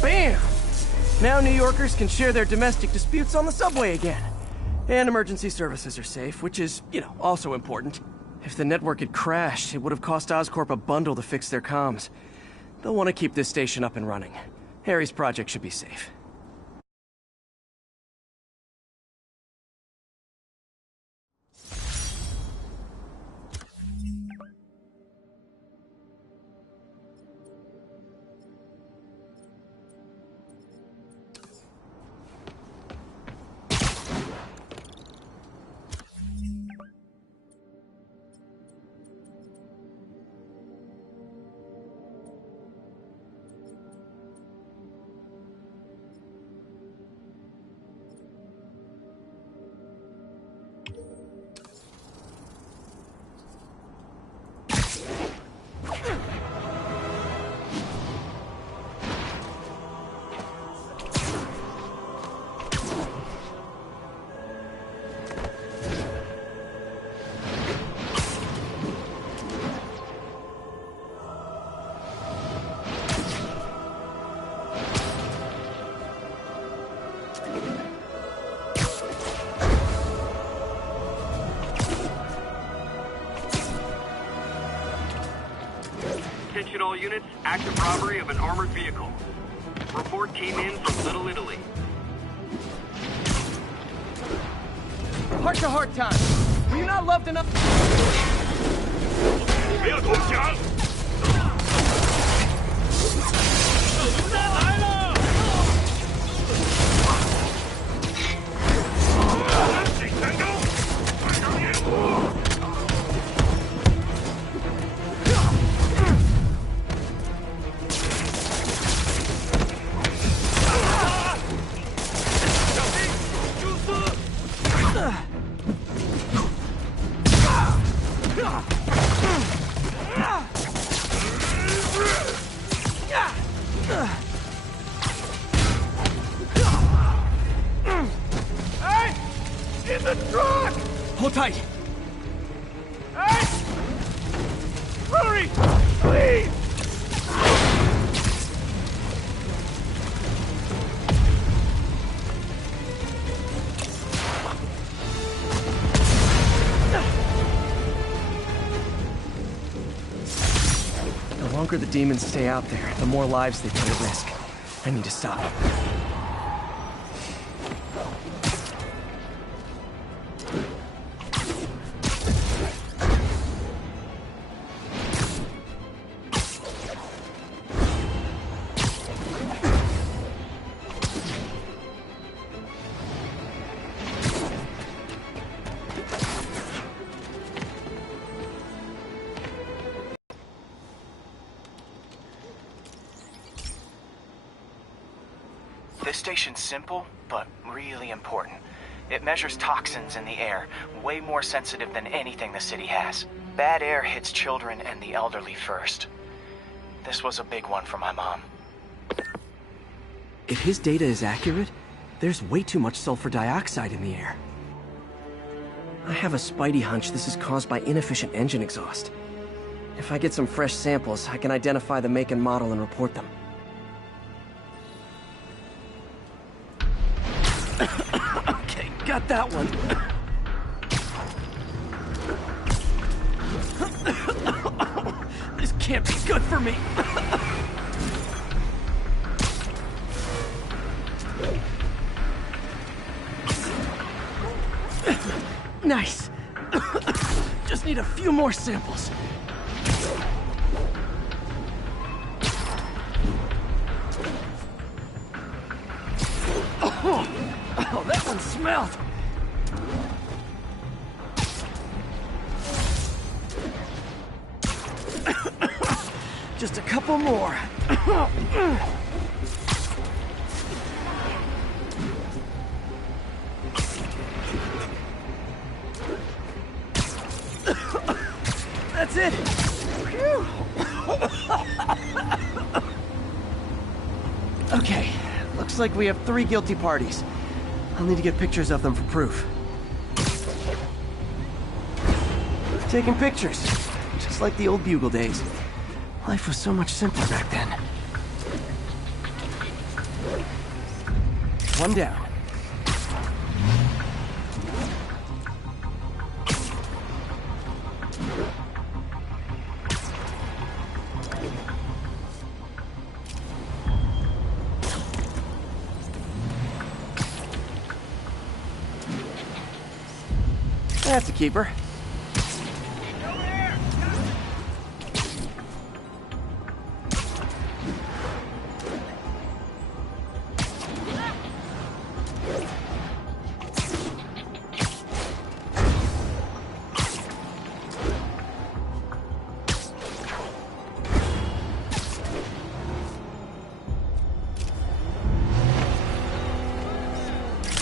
Bam! Now New Yorkers can share their domestic disputes on the subway again. And emergency services are safe, which is, also important. If the network had crashed, it would have cost Oscorp a bundle to fix their comms. They'll want to keep this station up and running. Harry's project should be safe. Attention all units, active robbery of an armored vehicle. Report came in from Little Italy. Heart-to-heart time. Were you not loved enough? Hold tight. Hey! Hurry! Please! The longer the demons stay out there, the more lives they put at risk. I need to stop. This station's simple, but really important. It measures toxins in the air, way more sensitive than anything the city has. Bad air hits children and the elderly first. This was a big one for my mom. If his data is accurate, there's way too much sulfur dioxide in the air. I have a spidey hunch this is caused by inefficient engine exhaust. If I get some fresh samples, I can identify the make and model and report them. Okay, got that one. This can't be good for me. Nice. Just need a few more samples. Oh, that one smelled. Just a couple more. That's it. Phew. Okay, looks like we have 3 guilty parties. I'll need to get pictures of them for proof. Taking pictures, just like the old Bugle days. Life was so much simpler back then. One down. That's a keeper.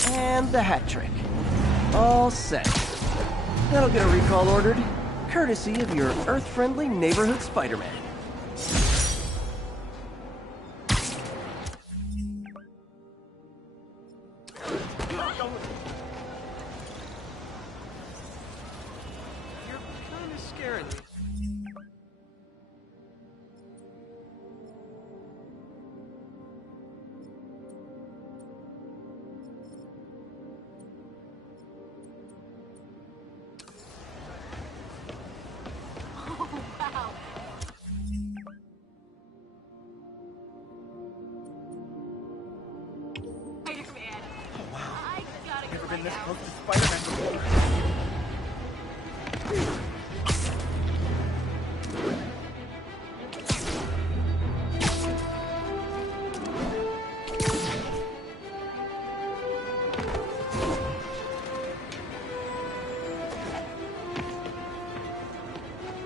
And the hat trick. All set. That'll get a recall ordered, courtesy of your Earth-friendly neighborhood Spider-Man. You're kind of scaring me. Never been this close to Spider-Man before.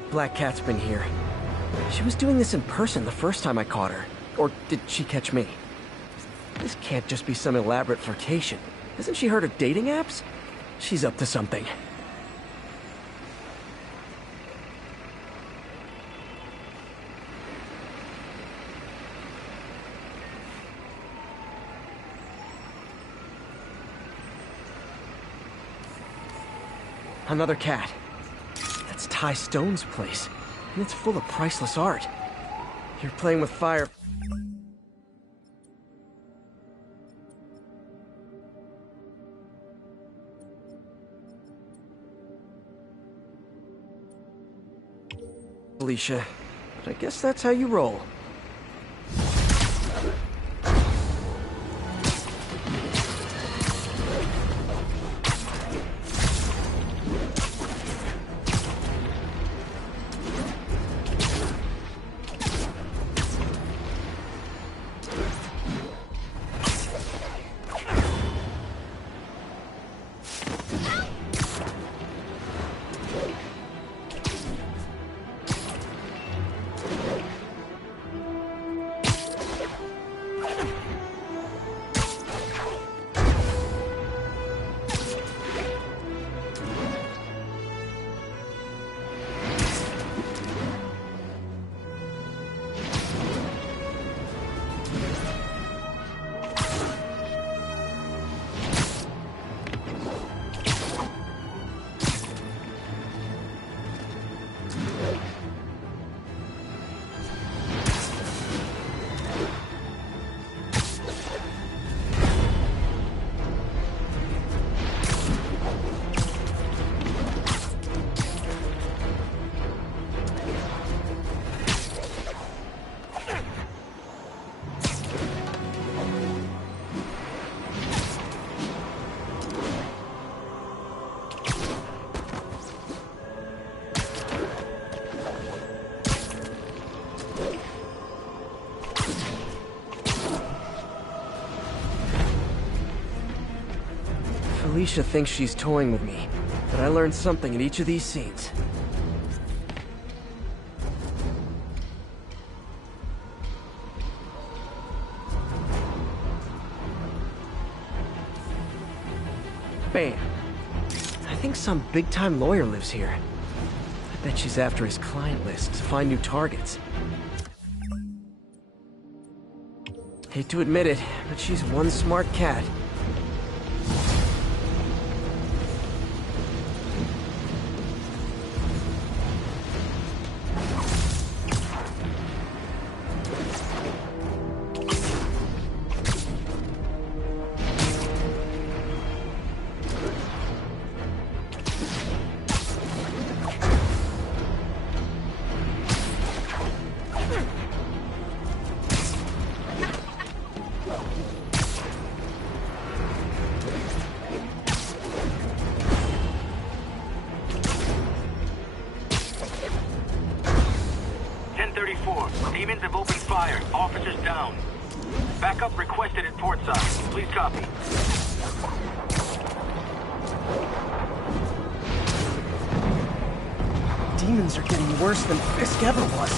Black Cat's been here. She was doing this in person the first time I caught her. Or did she catch me? This can't just be some elaborate flirtation. Hasn't she heard of dating apps? She's up to something. Another cat. That's Ty Stone's place, and it's full of priceless art. You're playing with fire. Alicia, but I guess that's how you roll. Felicia thinks she's toying with me, but I learned something in each of these scenes. Bam. I think some big-time lawyer lives here. I bet she's after his client list to find new targets. Hate to admit it, but she's one smart cat. Demons have opened fire. Officers down. Backup requested at port side. Please copy. Demons are getting worse than Fisk ever was.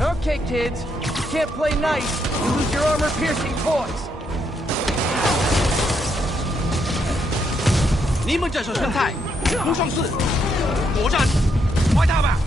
Okay, kids. You can't play nice. You lose your armor-piercing toys. 你们这手生菜，不上市，果战，快打吧！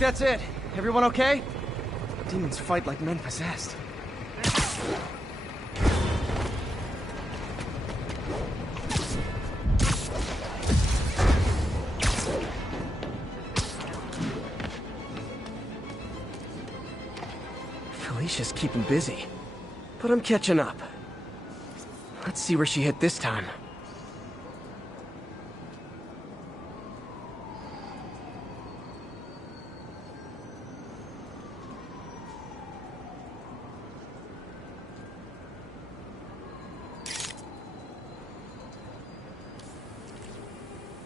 That's it. Everyone okay? Demons fight like men possessed. Felicia's keeping busy, but I'm catching up. Let's see where she hit this time.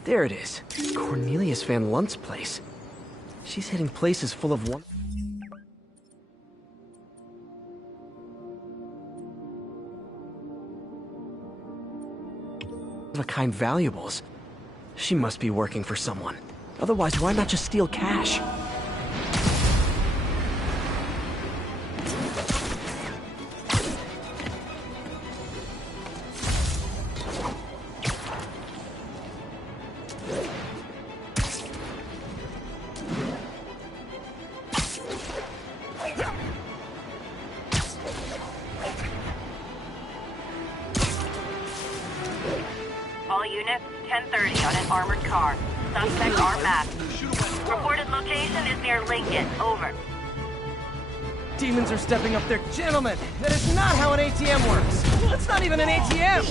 There it is. Cornelius Van Lunt's place. She's hitting places full of one... of-a-kind valuables. She must be working for someone. Otherwise, why not just steal cash? All units, 10:30 on an armored car. Suspects are masked. Reported location is near Lincoln. Over. Demons are stepping up their... Gentlemen, that is not how an ATM works. That's not even an ATM.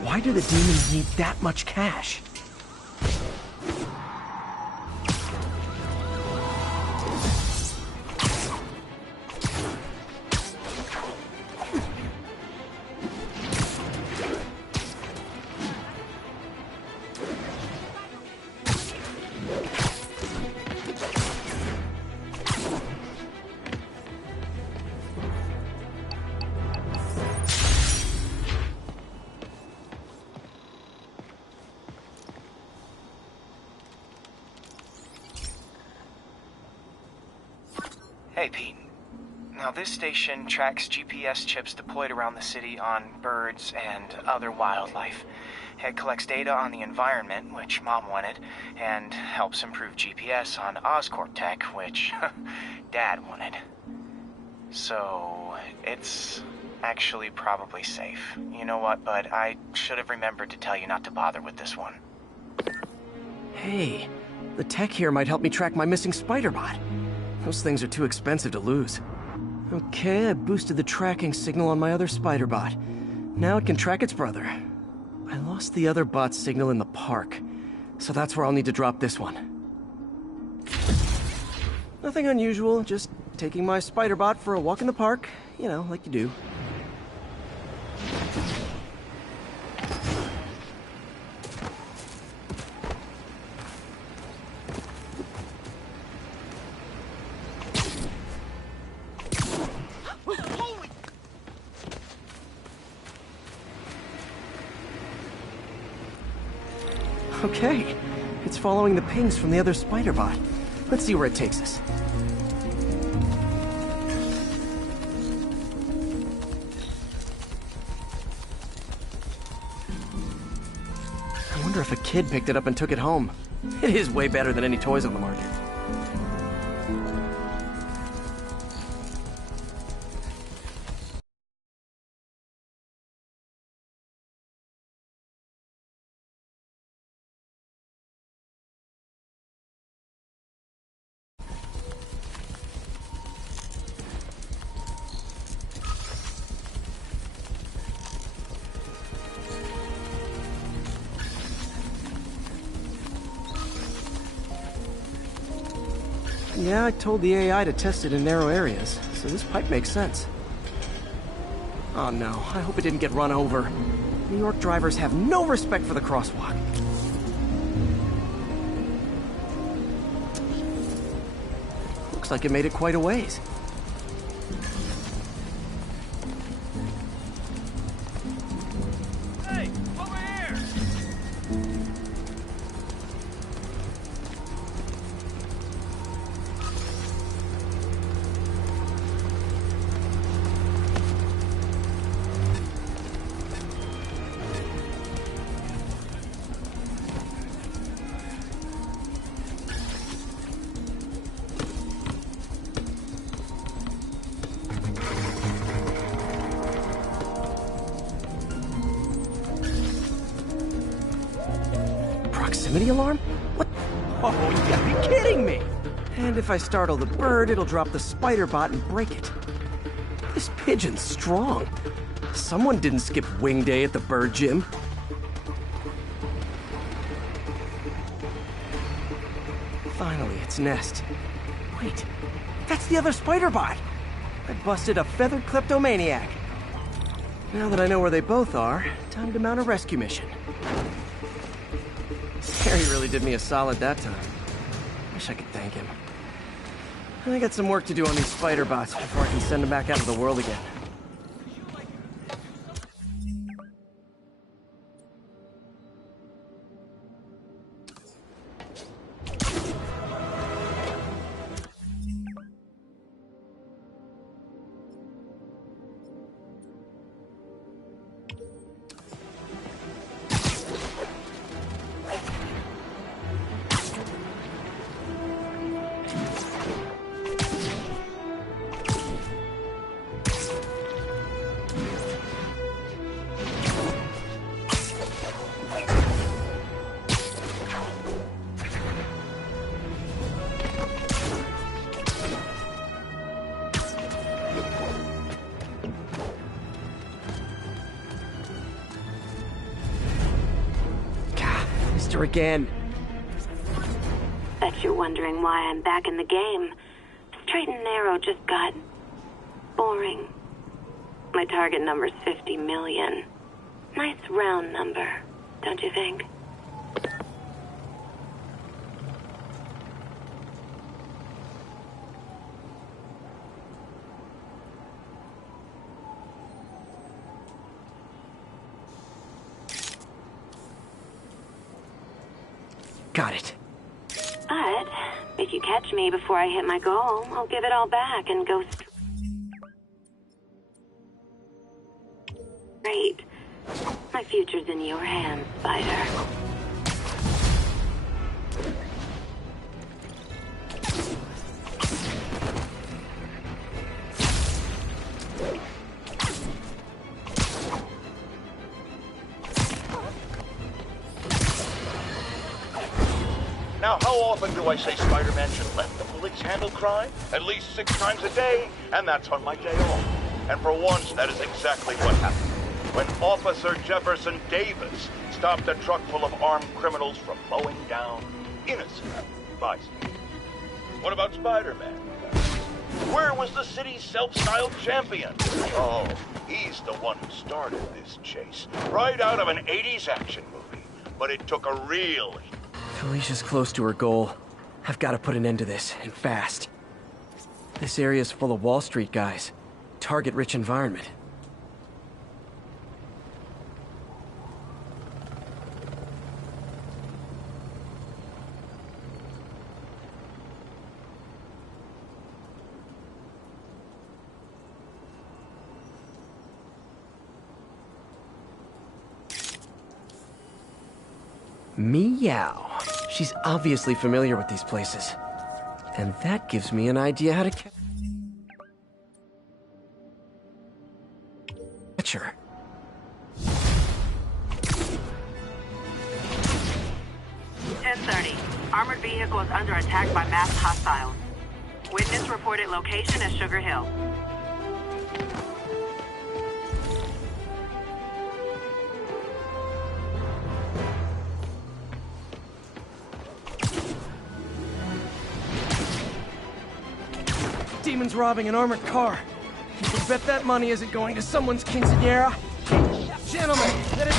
Why do the demons need that much cash? Hey, Pete. Now, this station tracks GPS chips deployed around the city on birds and other wildlife. It collects data on the environment, which Mom wanted, and helps improve GPS on Oscorp tech, which Dad wanted. So, it's actually probably safe. You know what, bud? I should have remembered to tell you not to bother with this one. Hey, the tech here might help me track my missing Spiderbot. Those things are too expensive to lose. Okay, I boosted the tracking signal on my other Spiderbot. Now it can track its brother. I lost the other bot's signal in the park, so that's where I'll need to drop this one. Nothing unusual, just taking my Spiderbot for a walk in the park, you know, like you do. Okay, it's following the pings from the other Spiderbot. Let's see where it takes us. I wonder if a kid picked it up and took it home. It is way better than any toys on the market. Yeah, I told the AI to test it in narrow areas, so this pipe makes sense. Oh no, I hope it didn't get run over. New York drivers have no respect for the crosswalk. Looks like it made it quite a ways. Hey, over here! Proximity alarm? What? Oh, you gotta be kidding me! And if I startle the bird, it'll drop the Spiderbot and break it. This pigeon's strong. Someone didn't skip wing day at the bird gym. Finally, its nest. Wait, that's the other Spiderbot! I busted a feathered kleptomaniac. Now that I know where they both are, time to mount a rescue mission. Harry really did me a solid that time. Wish I could thank him. I got some work to do on these Spiderbots before I can send them back out into the world again. Again. Bet you're wondering why I'm back in the game. Straight and narrow just got boring. My target number's 50 million. Nice round number, don't you think? Got it. But If you catch me before I hit my goal, I'll give it all back and go straight. My future's in your hands, Spider. Now, how often do I say Spider-Man should let the police handle crime? At least 6 times a day, and that's on my day off. And for once, that is exactly what happened. When Officer Jefferson Davis stopped a truck full of armed criminals from mowing down innocent bystanders. What about Spider-Man? Where was the city's self-styled champion? Oh, he's the one who started this chase. Right out of an 80s action movie. But it took a real... Felicia's close to her goal. I've got to put an end to this, and fast. This area's full of Wall Street guys. Target-rich environment. Meow. She's obviously familiar with these places. And that gives me an idea how to catch her. Armored vehicle is under attack by masked hostiles. Witness reported location as Sugar Hill. Demon's robbing an armored car. You can bet that money isn't going to someone's quinceañera. Gentlemen, that is...